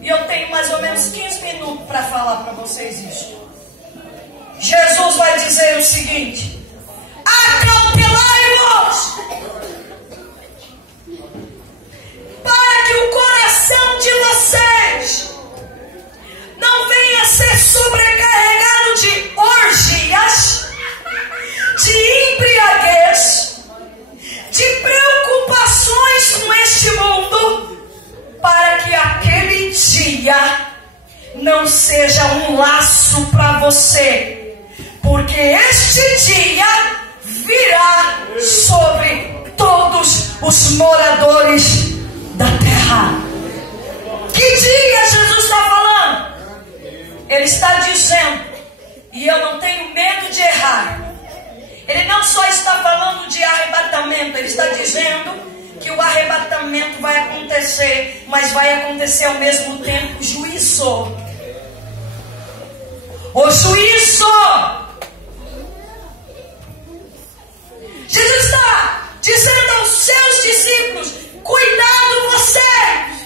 E eu tenho mais ou menos 15 minutos para falar para vocês isso. Jesus vai dizer o seguinte: acautelai-vos, para que o coração de vocês não venha ser sobrecarregado de orgias, de embriaguez, de preocupações com este mundo, para que aquele dia não seja um laço para você, porque este dia virá sobre todos os moradores da terra. Que dia Jesus está falando? Ele está dizendo, e eu não tenho medo de errar, ele não só está falando de arrebatamento, ele está dizendo que o arrebatamento vai acontecer, mas vai acontecer ao mesmo tempo juízo. O juízo. Jesus está dizendo aos seus discípulos: cuidado vocês,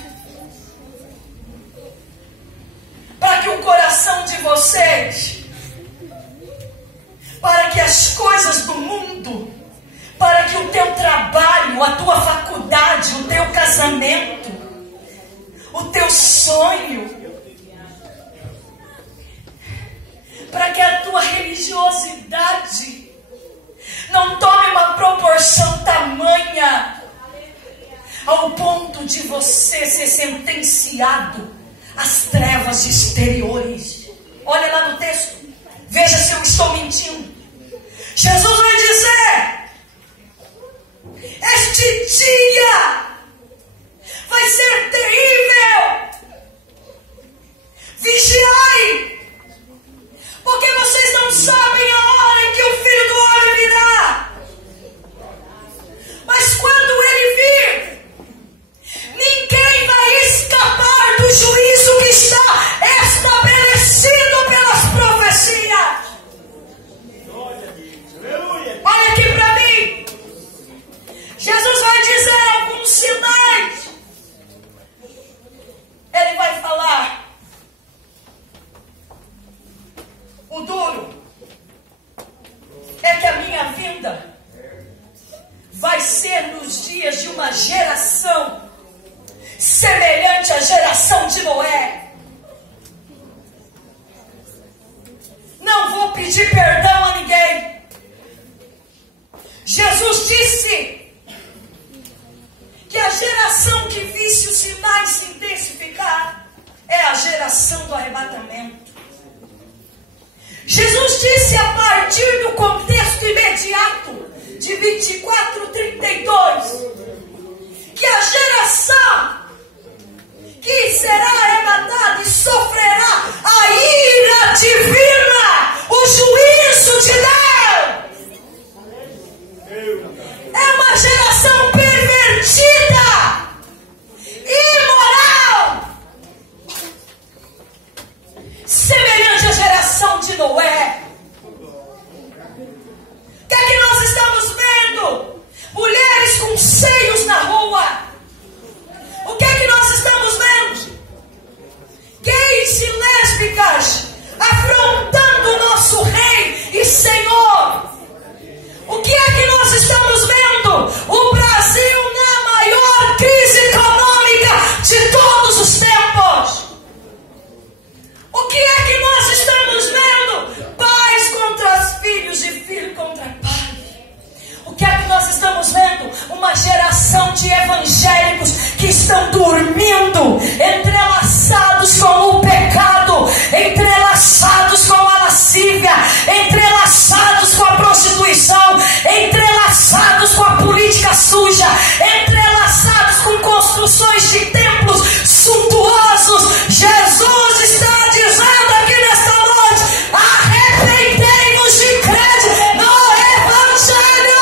para que o coração de vocês, para que as coisas do mundo, para que o teu trabalho, a tua faculdade, o teu casamento, o teu sonho, para que a tua religiosidade não tome uma proporção tamanha ao ponto de você ser sentenciado às trevas exteriores. Olha lá no texto, veja se eu estou mentindo. Jesus vai dizer: este dia vai ser terrível. Vigiai, porque vocês não sabem a hora em que o Filho do Homem virá. Mas quando ele vir, ninguém vai escapar do juízo que está estabelecido pelas profecias. Olha aqui para mim. Jesus vai dizer alguns sinais. Ele vai falar: o duro é que a minha vinda vai ser nos dias de uma geração semelhante à geração de Noé. Não vou pedir perdão a ninguém. Jesus disse que a geração que visse os sinais se intensificar é a geração do arrebatamento. Jesus disse a partir do contexto imediato de 24:32 que a geração que será arrebatada e sofrerá a ira divina, o juízo de Deus, é uma geração pervertida, imoral, semelhante à geração de Noé. O que é que nós estamos vendo? Mulheres com seios na rua. O que é que nós estamos vendo? Gays e lésbicas afrontando o nosso Rei e Senhor. O que é que nós estamos vendo? O Brasil na maior crise econômica de todos os tempos. O que é que nós estamos vendo? Pais contra os filhos e filho contra pai. O que é que nós estamos vendo? Uma geração de evangélicos que estão dormindo, entrelaçados com o pecado, entrelaçados com a lascívia, entrelaçados com a prostituição, entrelaçados com a política suja, entrelaçados com construções de templos suntuosos. Jesus está dizendo aqui nesta noite: arrependei-vos de crer no Evangelho.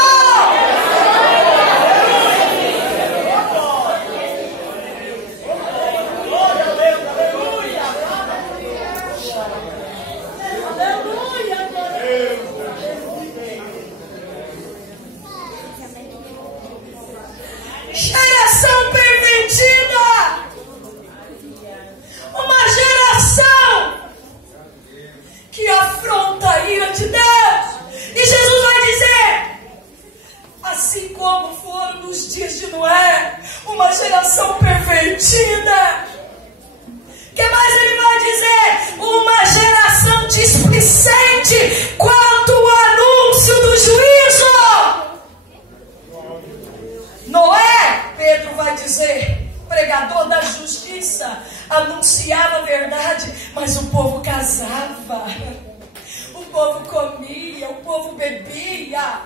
Geração pervertida, uma geração que afronta a ira de Deus. E Jesus vai dizer: assim como foram nos dias de Noé, uma geração pervertida. O que mais ele vai dizer? Uma geração displicente quanto ao anúncio do juízo. Noé, Pedro vai dizer, pregador da justiça, anunciava a verdade, mas o povo casava, o povo comia, o povo bebia.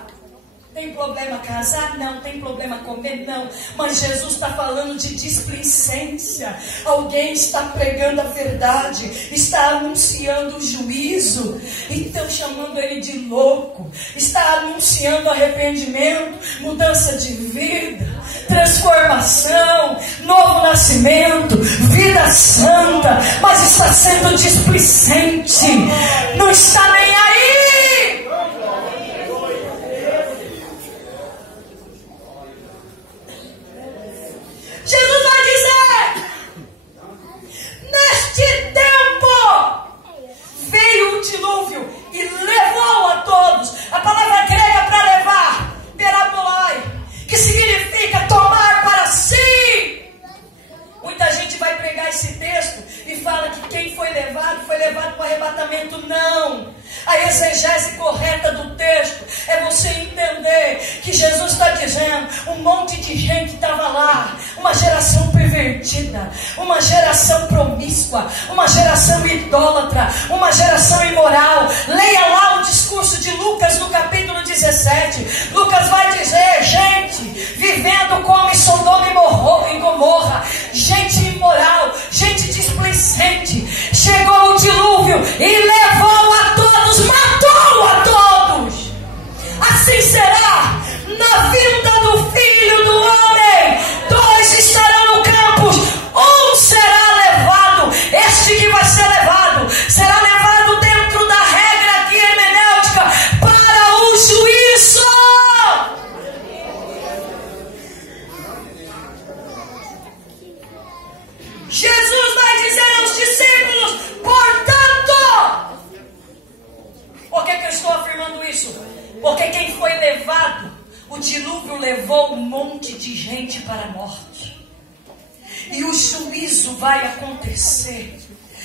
Tem problema casar? Não. Tem problema comer? Não. Mas Jesus está falando de displicência. Alguém está pregando a verdade, está anunciando o juízo, então chamando ele de louco, está anunciando arrependimento, mudança de vida, transformação, novo nascimento, vida santa, mas está sendo displicente, não está nem aí. Jesus vai dizer: neste tempo veio o dilúvio e levou a todos. A palavra grega para levar, perapolai, que significa tomar para si. Muita gente vai pregar esse texto e fala que quem foi levado para o arrebatamento. Não. A exegese correta do texto é você entender que Jesus está dizendo: um monte de gente estava lá, uma geração pervertida, uma geração promíscua, uma geração idólatra, uma geração imoral. Leia lá o discurso de Lucas no capítulo 17. Lucas vai dizer: gente vivendo como em Sodoma e Gomorra, gente imoral, gente displicente. Chegou o dilúvio e levou a todos, matou a todos. Assim será na vinda do Filho do Homem. 2 estarão no campo, um será levado. Este que vai ser levado será levado dentro da regra aqui hermenêutica para o juízo. Jesus vai dizer aos discípulos: portanto, por que eu estou afirmando isso? Porque quem foi levado, o dilúvio levou um monte de gente para a morte, e o juízo vai acontecer,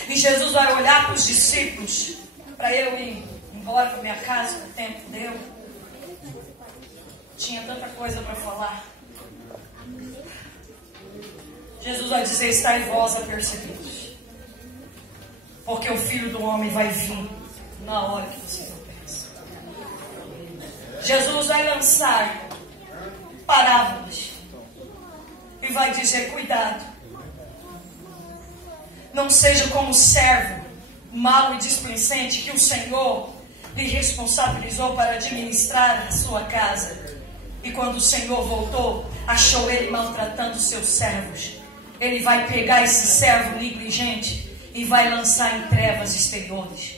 e Jesus vai olhar para os discípulos, para eu ir embora para minha casa, o tempo deu, tinha tanta coisa para falar. Jesus vai dizer: estai vós apercebidos, porque o Filho do Homem vai vir na hora que você não pensa. Jesus vai lançar parábolas e vai dizer: cuidado, não seja como o servo mau e displicente que o Senhor lhe responsabilizou para administrar a sua casa, e quando o Senhor voltou, achou ele maltratando os seus servos. Ele vai pegar esse servo negligente e vai lançar em trevas exteriores.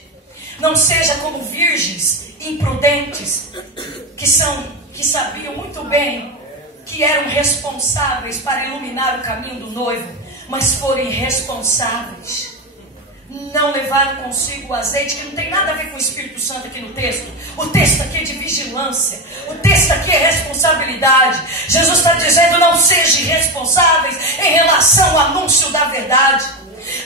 Não seja como virgens imprudentes, que sabiam muito bem que eram responsáveis para iluminar o caminho do noivo, mas foram irresponsáveis. Não levaram consigo o azeite, que não tem nada a ver com o Espírito Santo aqui no texto. O texto aqui é de vigilância, o texto aqui é responsabilidade. Jesus está dizendo: não sejam irresponsáveis em relação ao anúncio da verdade.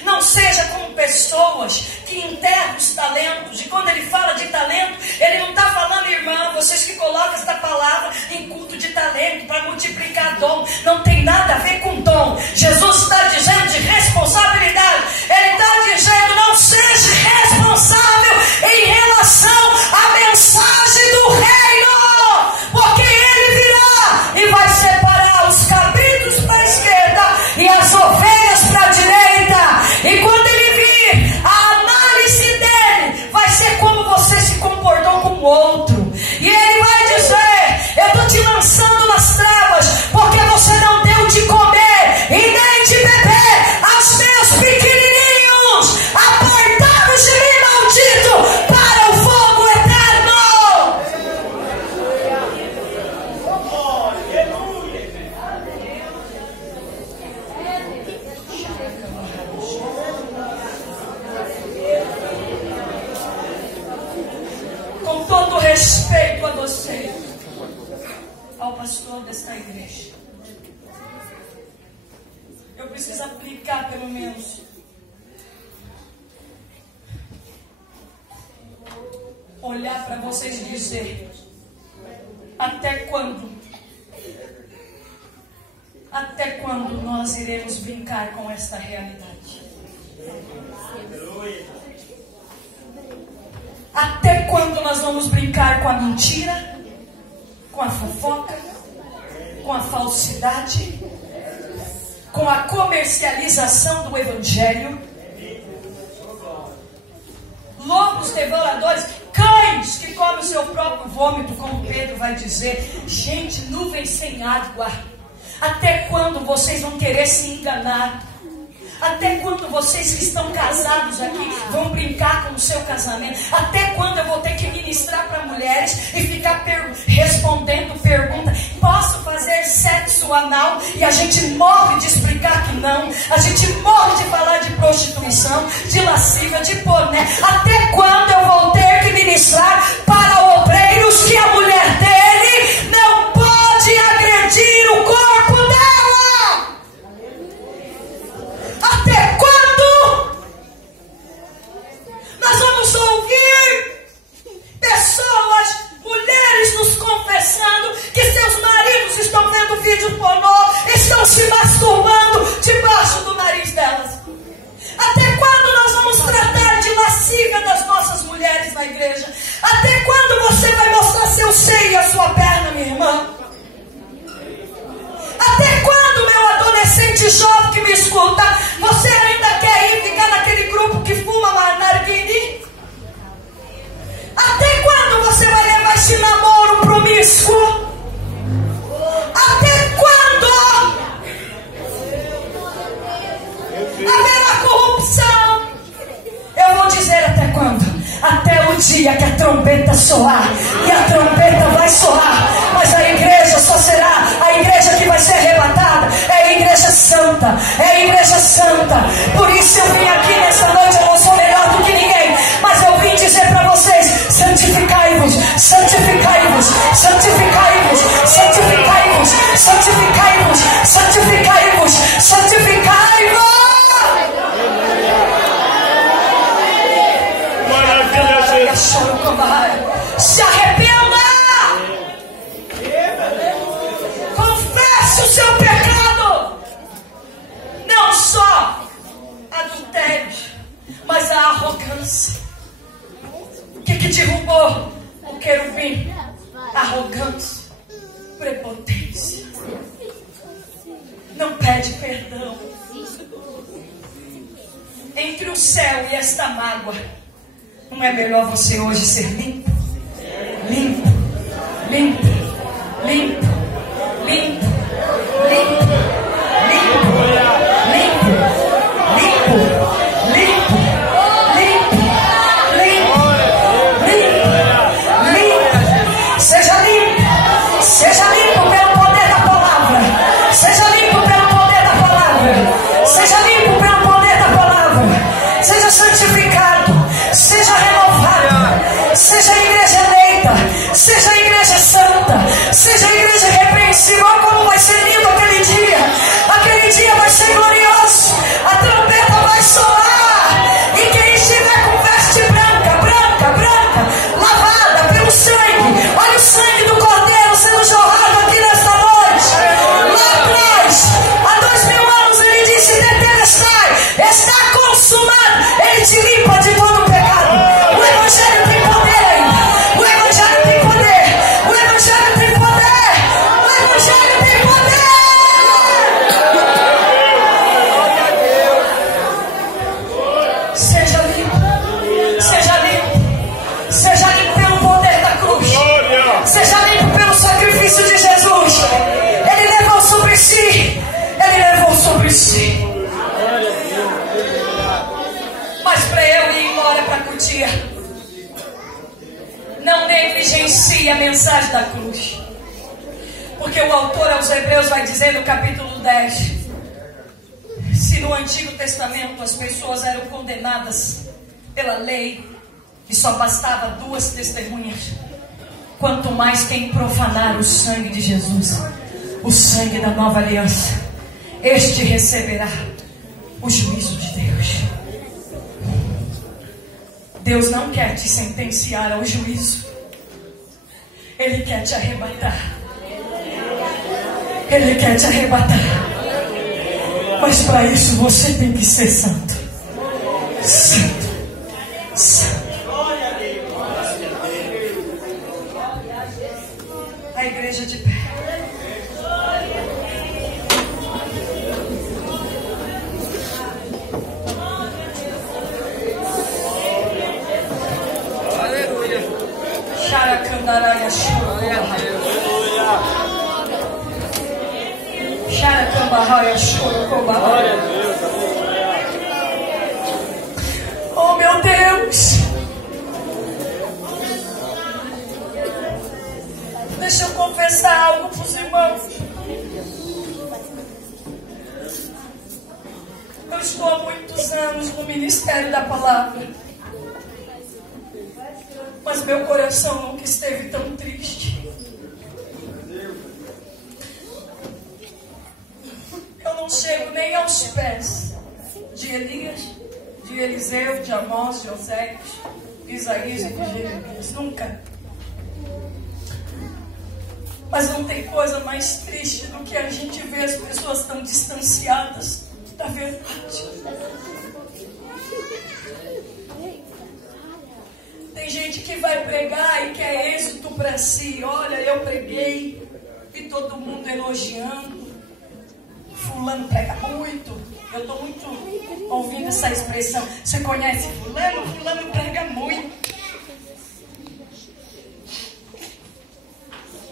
Não seja como pessoas que enterram os talentos. E quando ele fala de talento, ele não está falando: irmã, vocês que colocam esta palavra em culto de talento para multiplicar dom. Não tem nada a ver com dom. Jesus está dizendo de responsabilidade. Ele está dizendo: não seja responsável em relação à mensagem do reino, porque ele virá e vai separar os cabritos para a esquerda e as ovelhas para a direita. E quando ele vir, a análise dele vai ser como você se comportou com o outro. E ele vai dizer: eu estou te lançando nas trevas, porque você não deu de comer e nem de beber aos meus pequenininhos, apartados de mim, maldito, para o fogo eterno. Com todo respeito a você, ao pastor desta igreja, eu preciso aplicar pelo menos olhar para vocês e dizer: até quando nós iremos brincar com esta realidade? Até quando nós vamos brincar com a mentira? com a fofoca, com a falsidade, com a comercialização do evangelho. Lobos devoradores, cães que comem o seu próprio vômito, como Pedro vai dizer. Gente, nuvem sem água. Até quando vocês vão querer se enganar? Até quando vocês que estão casados aqui vão brincar com o seu casamento? Até quando eu vou ter que ministrar para mulheres e ficar respondendo perguntas? Posso fazer sexo anal? E a gente morre de explicar que não. A gente morre de falar de prostituição, de lascívia, de porné. Até quando eu vou ter que ministrar para obreiros que a mulher dele não pode agredir o corpo dela? Até quando nós vamos ouvir pessoas, mulheres nos confessando que seus maridos estão vendo vídeo pornô, estão se masturbando debaixo do nariz delas? Até quando nós vamos tratar de lascívia das nossas mulheres na igreja? Até quando você vai mostrar seu seio e a sua perna, minha irmã? Até quando, meu adolescente jovem que me escuta, você ainda quer ir ficar naquele grupo que fuma narguilé? Até quando você vai levar esse namoro promíscuo? Até quando haverá corrupção? Eu vou dizer até quando. Até o dia que a trombeta soar. E a trombeta vai soar. Mas a igreja só será a igreja que vai ser arrebatada. É a igreja santa. É a igreja santa. Por isso eu vim aqui nessa noite. Eu não sou melhor do que ninguém, mas eu vim dizer para vocês: santificai-vos, santificai-vos, santificai-vos, santificai-vos, santificai-vos, santificai-vos, santificai-vos. Se arrependa, confesse o seu pecado, não só adultério, mas a arrogância. O que derrubou o querubim? Arrogância, prepotência. Não pede perdão. Entre o céu e esta mágoa, não é melhor você hoje ser limpo? Limpo, limpo, limpo, limpo, limpo, limpo, limpo, limpo, limpo, limpo, limpo, limpo, limpo. Seja limpo pelo poder da palavra. Seja limpo pelo poder da palavra. Seja limpo pelo poder da palavra. Seja santificado. Seja renovado, seja a igreja eleita, seja a igreja santa, seja a igreja repreensível. Olha como vai ser lindo aquele dia vai ser glorioso, a trombeta vai soar, e quem estiver com veste branca, branca, branca, lavada pelo sangue, olha o sangue do Cordeiro sendo jorrado aqui nesta noite. Lá atrás, há 2000 anos, ele disse: tetelestai, está consumado. Ele te limpa de todo o pecado. O evangelho tem poder ainda. O evangelho tem poder. O evangelho tem poder. O evangelho tem poder. Seja limpo. Seja limpo. Seja limpo pelo poder da cruz. Seja limpo pelo sacrifício de Jesus. Ele levou sobre si. Ele levou sobre si. Mas para eu ir embora para Cotia, não negligencie a mensagem da cruz. Porque o autor aos Hebreus vai dizer no capítulo 10: se no Antigo Testamento as pessoas eram condenadas pela lei e só bastava 2 testemunhas, quanto mais quem profanar o sangue de Jesus, o sangue da nova aliança, este receberá o juízo de Deus. Deus não quer te sentenciar ao juízo. Ele quer te arrebatar. Ele quer te arrebatar. Mas para isso você tem que ser santo. Santo. Santo. A igreja igreja de pé. Xaracandaraya Xaracambarraia Chorocobaraia. Oh, meu Deus! Deixa eu confessar algo para os irmãos. Eu estou há muitos anos no ministério da palavra, mas meu coração nunca esteve tão triste. Eu não chego nem aos pés de Elias, de Eliseu, de Amós, de Oséias, de Isaías e de Jeremias. Nunca. Mas não tem coisa mais triste do que a gente ver as pessoas tão distanciadas da verdade. Tem gente que vai pregar e quer êxito para si. Olha, eu preguei e todo mundo elogiando. Fulano prega muito. Eu estou muito ouvindo essa expressão. Você conhece fulano? Fulano prega muito.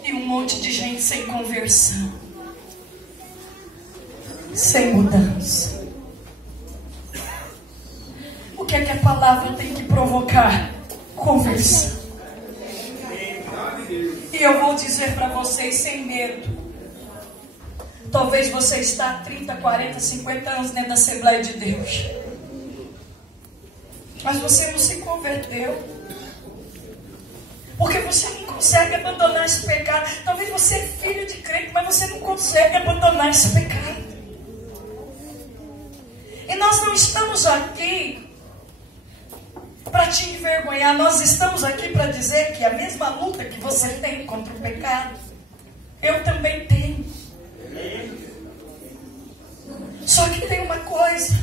E um monte de gente sem conversão, sem mudança. O que é que a palavra tem que provocar? Conversão. E eu vou dizer para vocês sem medo. Talvez você está há 30, 40, 50 anos dentro da Assembleia de Deus, mas você não se converteu. Porque você não consegue abandonar esse pecado. Talvez você é filho de crente, mas você não consegue abandonar esse pecado. E nós não estamos aqui para te envergonhar. Nós estamos aqui para dizer que a mesma luta que você tem contra o pecado, eu também tenho. Só que tem uma coisa.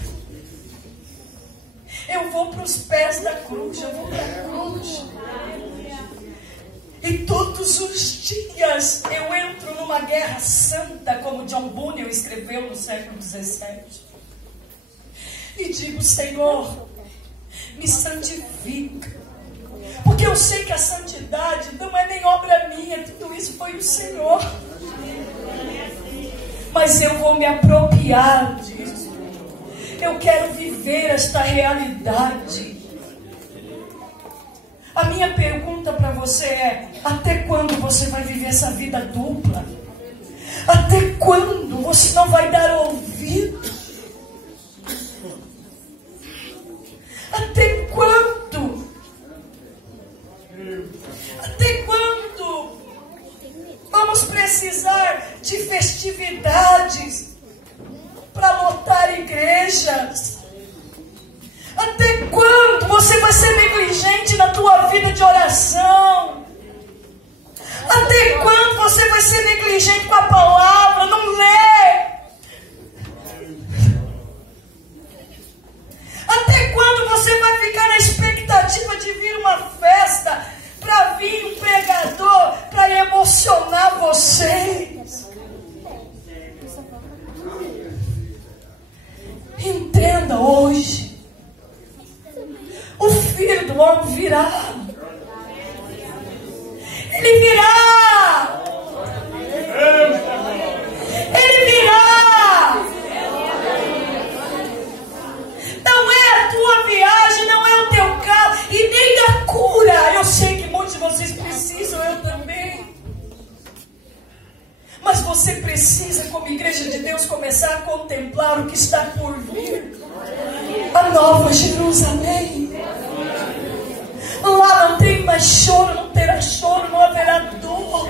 Eu vou para os pés da cruz. Eu vou para a cruz. E todos os dias eu entro numa guerra santa, como John Bunyan escreveu no século XVII. E digo, Senhor, me santifica. Porque eu sei que a santidade não é nem obra minha, tudo isso foi o Senhor. Mas eu vou me apropriar disso. Eu quero viver esta realidade. A minha pergunta para você é: até quando você vai viver essa vida dupla? Até quando você não vai dar ouvido? Até quando? Até quando vamos precisar de festividades para lotar igrejas? Até quando você vai ser negligente na tua vida de oração? Até quando você vai ser negligente com a palavra? Não lê? Até quando você vai ficar na expectativa de vir uma festa, para vir um pregador, para emocionar vocês? Entenda hoje. O Filho do Homem virá. Ele virá. Ele virá. Não é a tua viagem, não é o teu carro e nem a cura. Eu sei que muitos de vocês precisam, eu também. Mas você precisa, como igreja de Deus, começar a contemplar o que está por vir. A nova Jerusalém. Lá não tem mais choro, não terá choro, não haverá dor.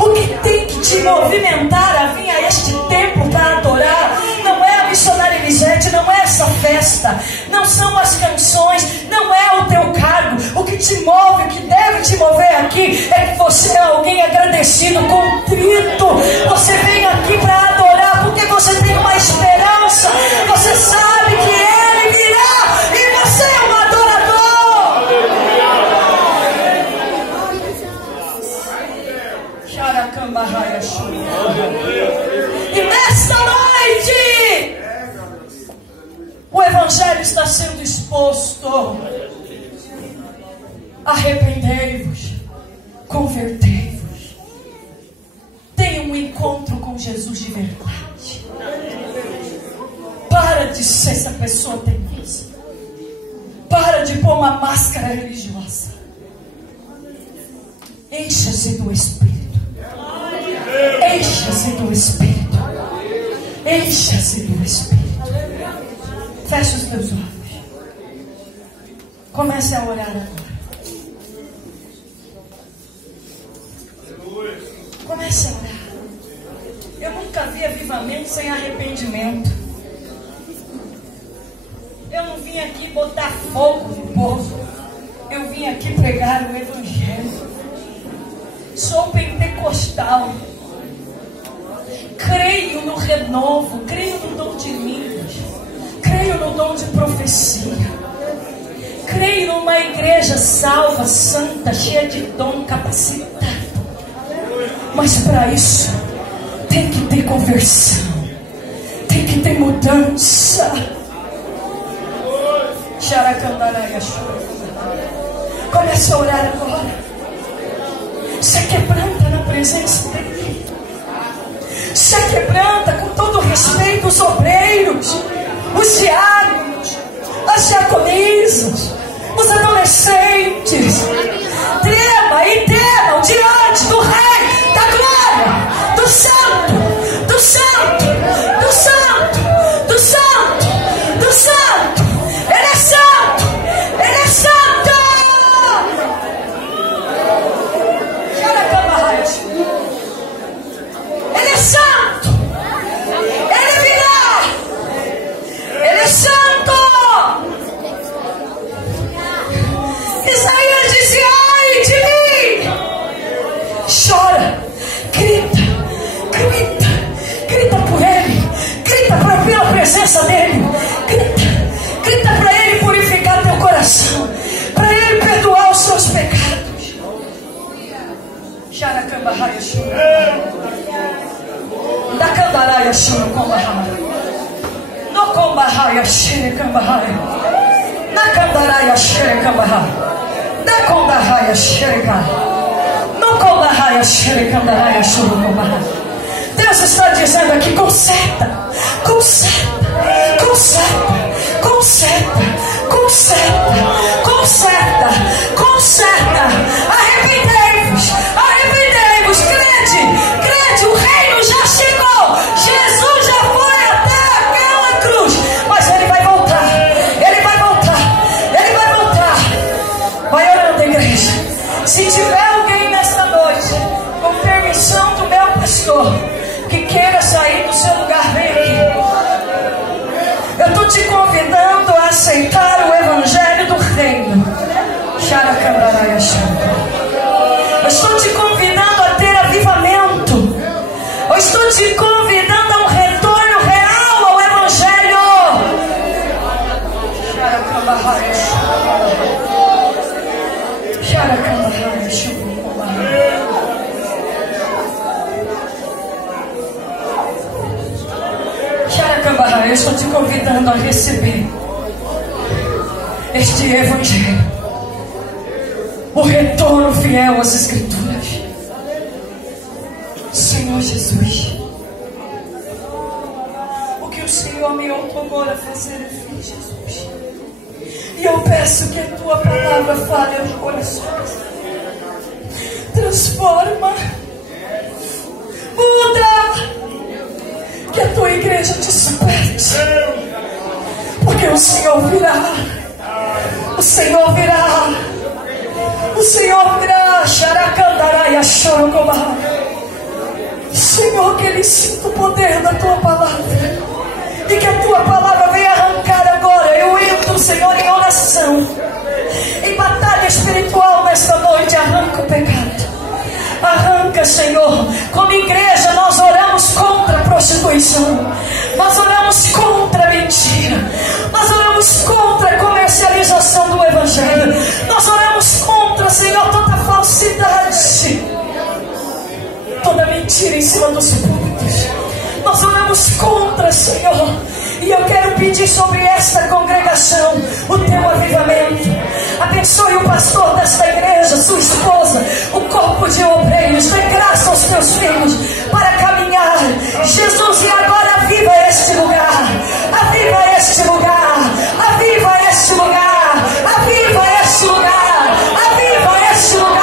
O que tem que te movimentar a vir a este templo para adorar não é a missionária Elisete, não é essa festa, não são as canções, não é o teu cargo. O que te move, o que deve te mover aqui é que você é alguém agradecido, contrito. Você vem aqui para adorar porque você tem uma esperança. Você sabe que Ele virá e você é um adorador. Evangelho está sendo exposto. Arrependei-vos, convertei-vos, tenha um encontro com Jesus de verdade. Para de ser essa pessoa teimosa. Para de pôr uma máscara religiosa. Encha-se do Espírito. Encha-se do Espírito. Encha-se do Espírito. Feche os teus olhos. Comece a orar agora. Comece a orar. Eu nunca vi avivamento sem arrependimento. Eu não vim aqui botar fogo no povo. Eu vim aqui pregar o Evangelho. Sou pentecostal. Creio no renovo. Creio no dom de línguas. Creio no dom de profecia. Creio numa igreja salva, santa, cheia de dom, capacitada. Mas para isso tem que ter conversão. Tem que ter mudança. Comece a orar agora. Se quebranta na presença dele. Se quebranta com todo respeito os obreiros, os diáconos, as diaconisas, os adolescentes. Trema e temam diante do Rei da Glória, do Santo, do Santo, do Santo, do Santo, do Santo. Ele é santo, ele é santo. Ele é santo. Ele virá. Ele é santo. Isaías dizia: ai de mim. Chora, grita, grita, grita por ele, grita pela presença dele, grita, grita para ele purificar teu coração, para ele perdoar os seus pecados. Xaracambahai da Candaraia Xurocambahai, no Combahai Xerecambahai, na Candaraia Xerecambahai, da Condaraia Xerecambahai, no Combahai Xerecambahai Xurocambahai. Deus está dizendo aqui: conserta, conserta, conserta, conserta, conserta, conserta, conserta. Arrependei-vos, arrependei-vos, crede, crede, o reino já chegou, Jesus já foi até aquela cruz, mas ele vai voltar, ele vai voltar, ele vai voltar. Vai orando, igreja. Se tiver alguém nesta noite, com permissão do meu pastor, que queira sair do seu lugar, vem aqui. Eu estou te convidando a aceitar o Evangelho do Reino. Eu estou te convidando a ter avivamento. Eu estou te convidando a um retorno real ao Evangelho. Eu estou te convidando a receber este Evangelho, o retorno fiel às Escrituras. Senhor Jesus, o que o Senhor me outorgou a fazer, eu fiz, Jesus. E eu peço que a tua palavra fale aos corações, transforma, muda, que a tua igreja desperte, porque o Senhor virá, o Senhor virá, o Senhor virá. Xaracandaraia Xorocobá. Senhor, que ele sinta o poder da tua palavra, e que a tua palavra venha arrancar agora. Eu entro, Senhor, em oração, em batalha espiritual nesta noite. Arranca o pecado, arranca, Senhor. Como igreja nós oramos contra a prostituição, nós oramos contra a mentira, nós oramos contra a comercialização do Evangelho, nós oramos contra, Senhor, toda falsidade, toda mentira em cima dos púlpitos. Nós oramos contra, Senhor, E eu quero pedir sobre esta congregação o teu avivamento. Abençoe o pastor desta igreja, sua esposa, o corpo de obreiros. Dê graça aos teus filhos para caminhar. Jesus, e agora aviva este lugar. Aviva este lugar. Aviva este lugar. Aviva este lugar. Aviva este lugar.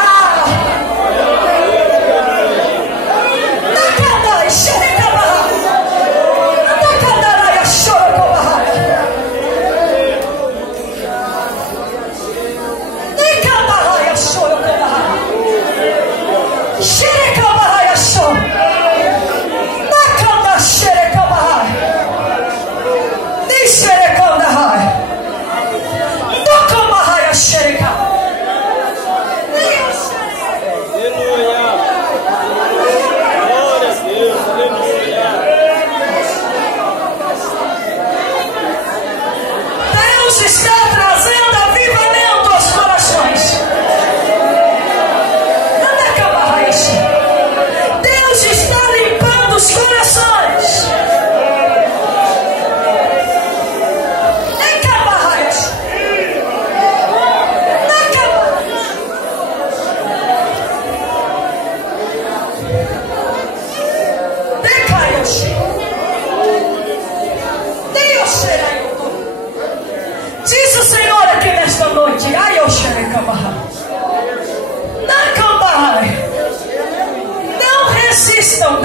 Não resistam,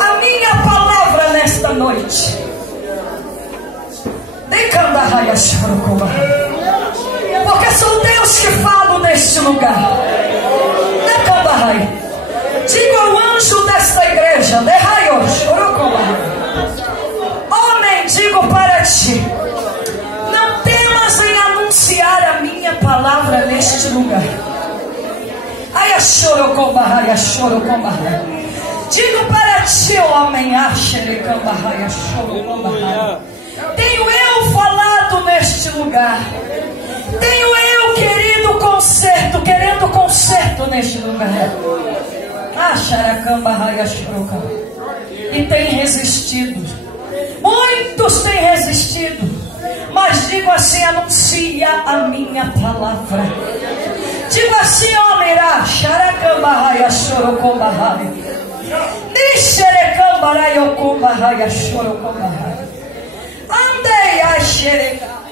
a minha palavra nesta noite. Porque sou Deus que falo neste lugar. Digo ao anjo desta igreja: homem, digo para ti, não temas em anunciar a minha palavra neste lugar. Digo para ti, homem, tenho eu falado neste lugar. Tenho eu querendo conserto neste lugar. E tem resistido. Muitos têm resistido. Mas digo assim: anuncia a minha palavra. Digo assim: homem, andei a xereca.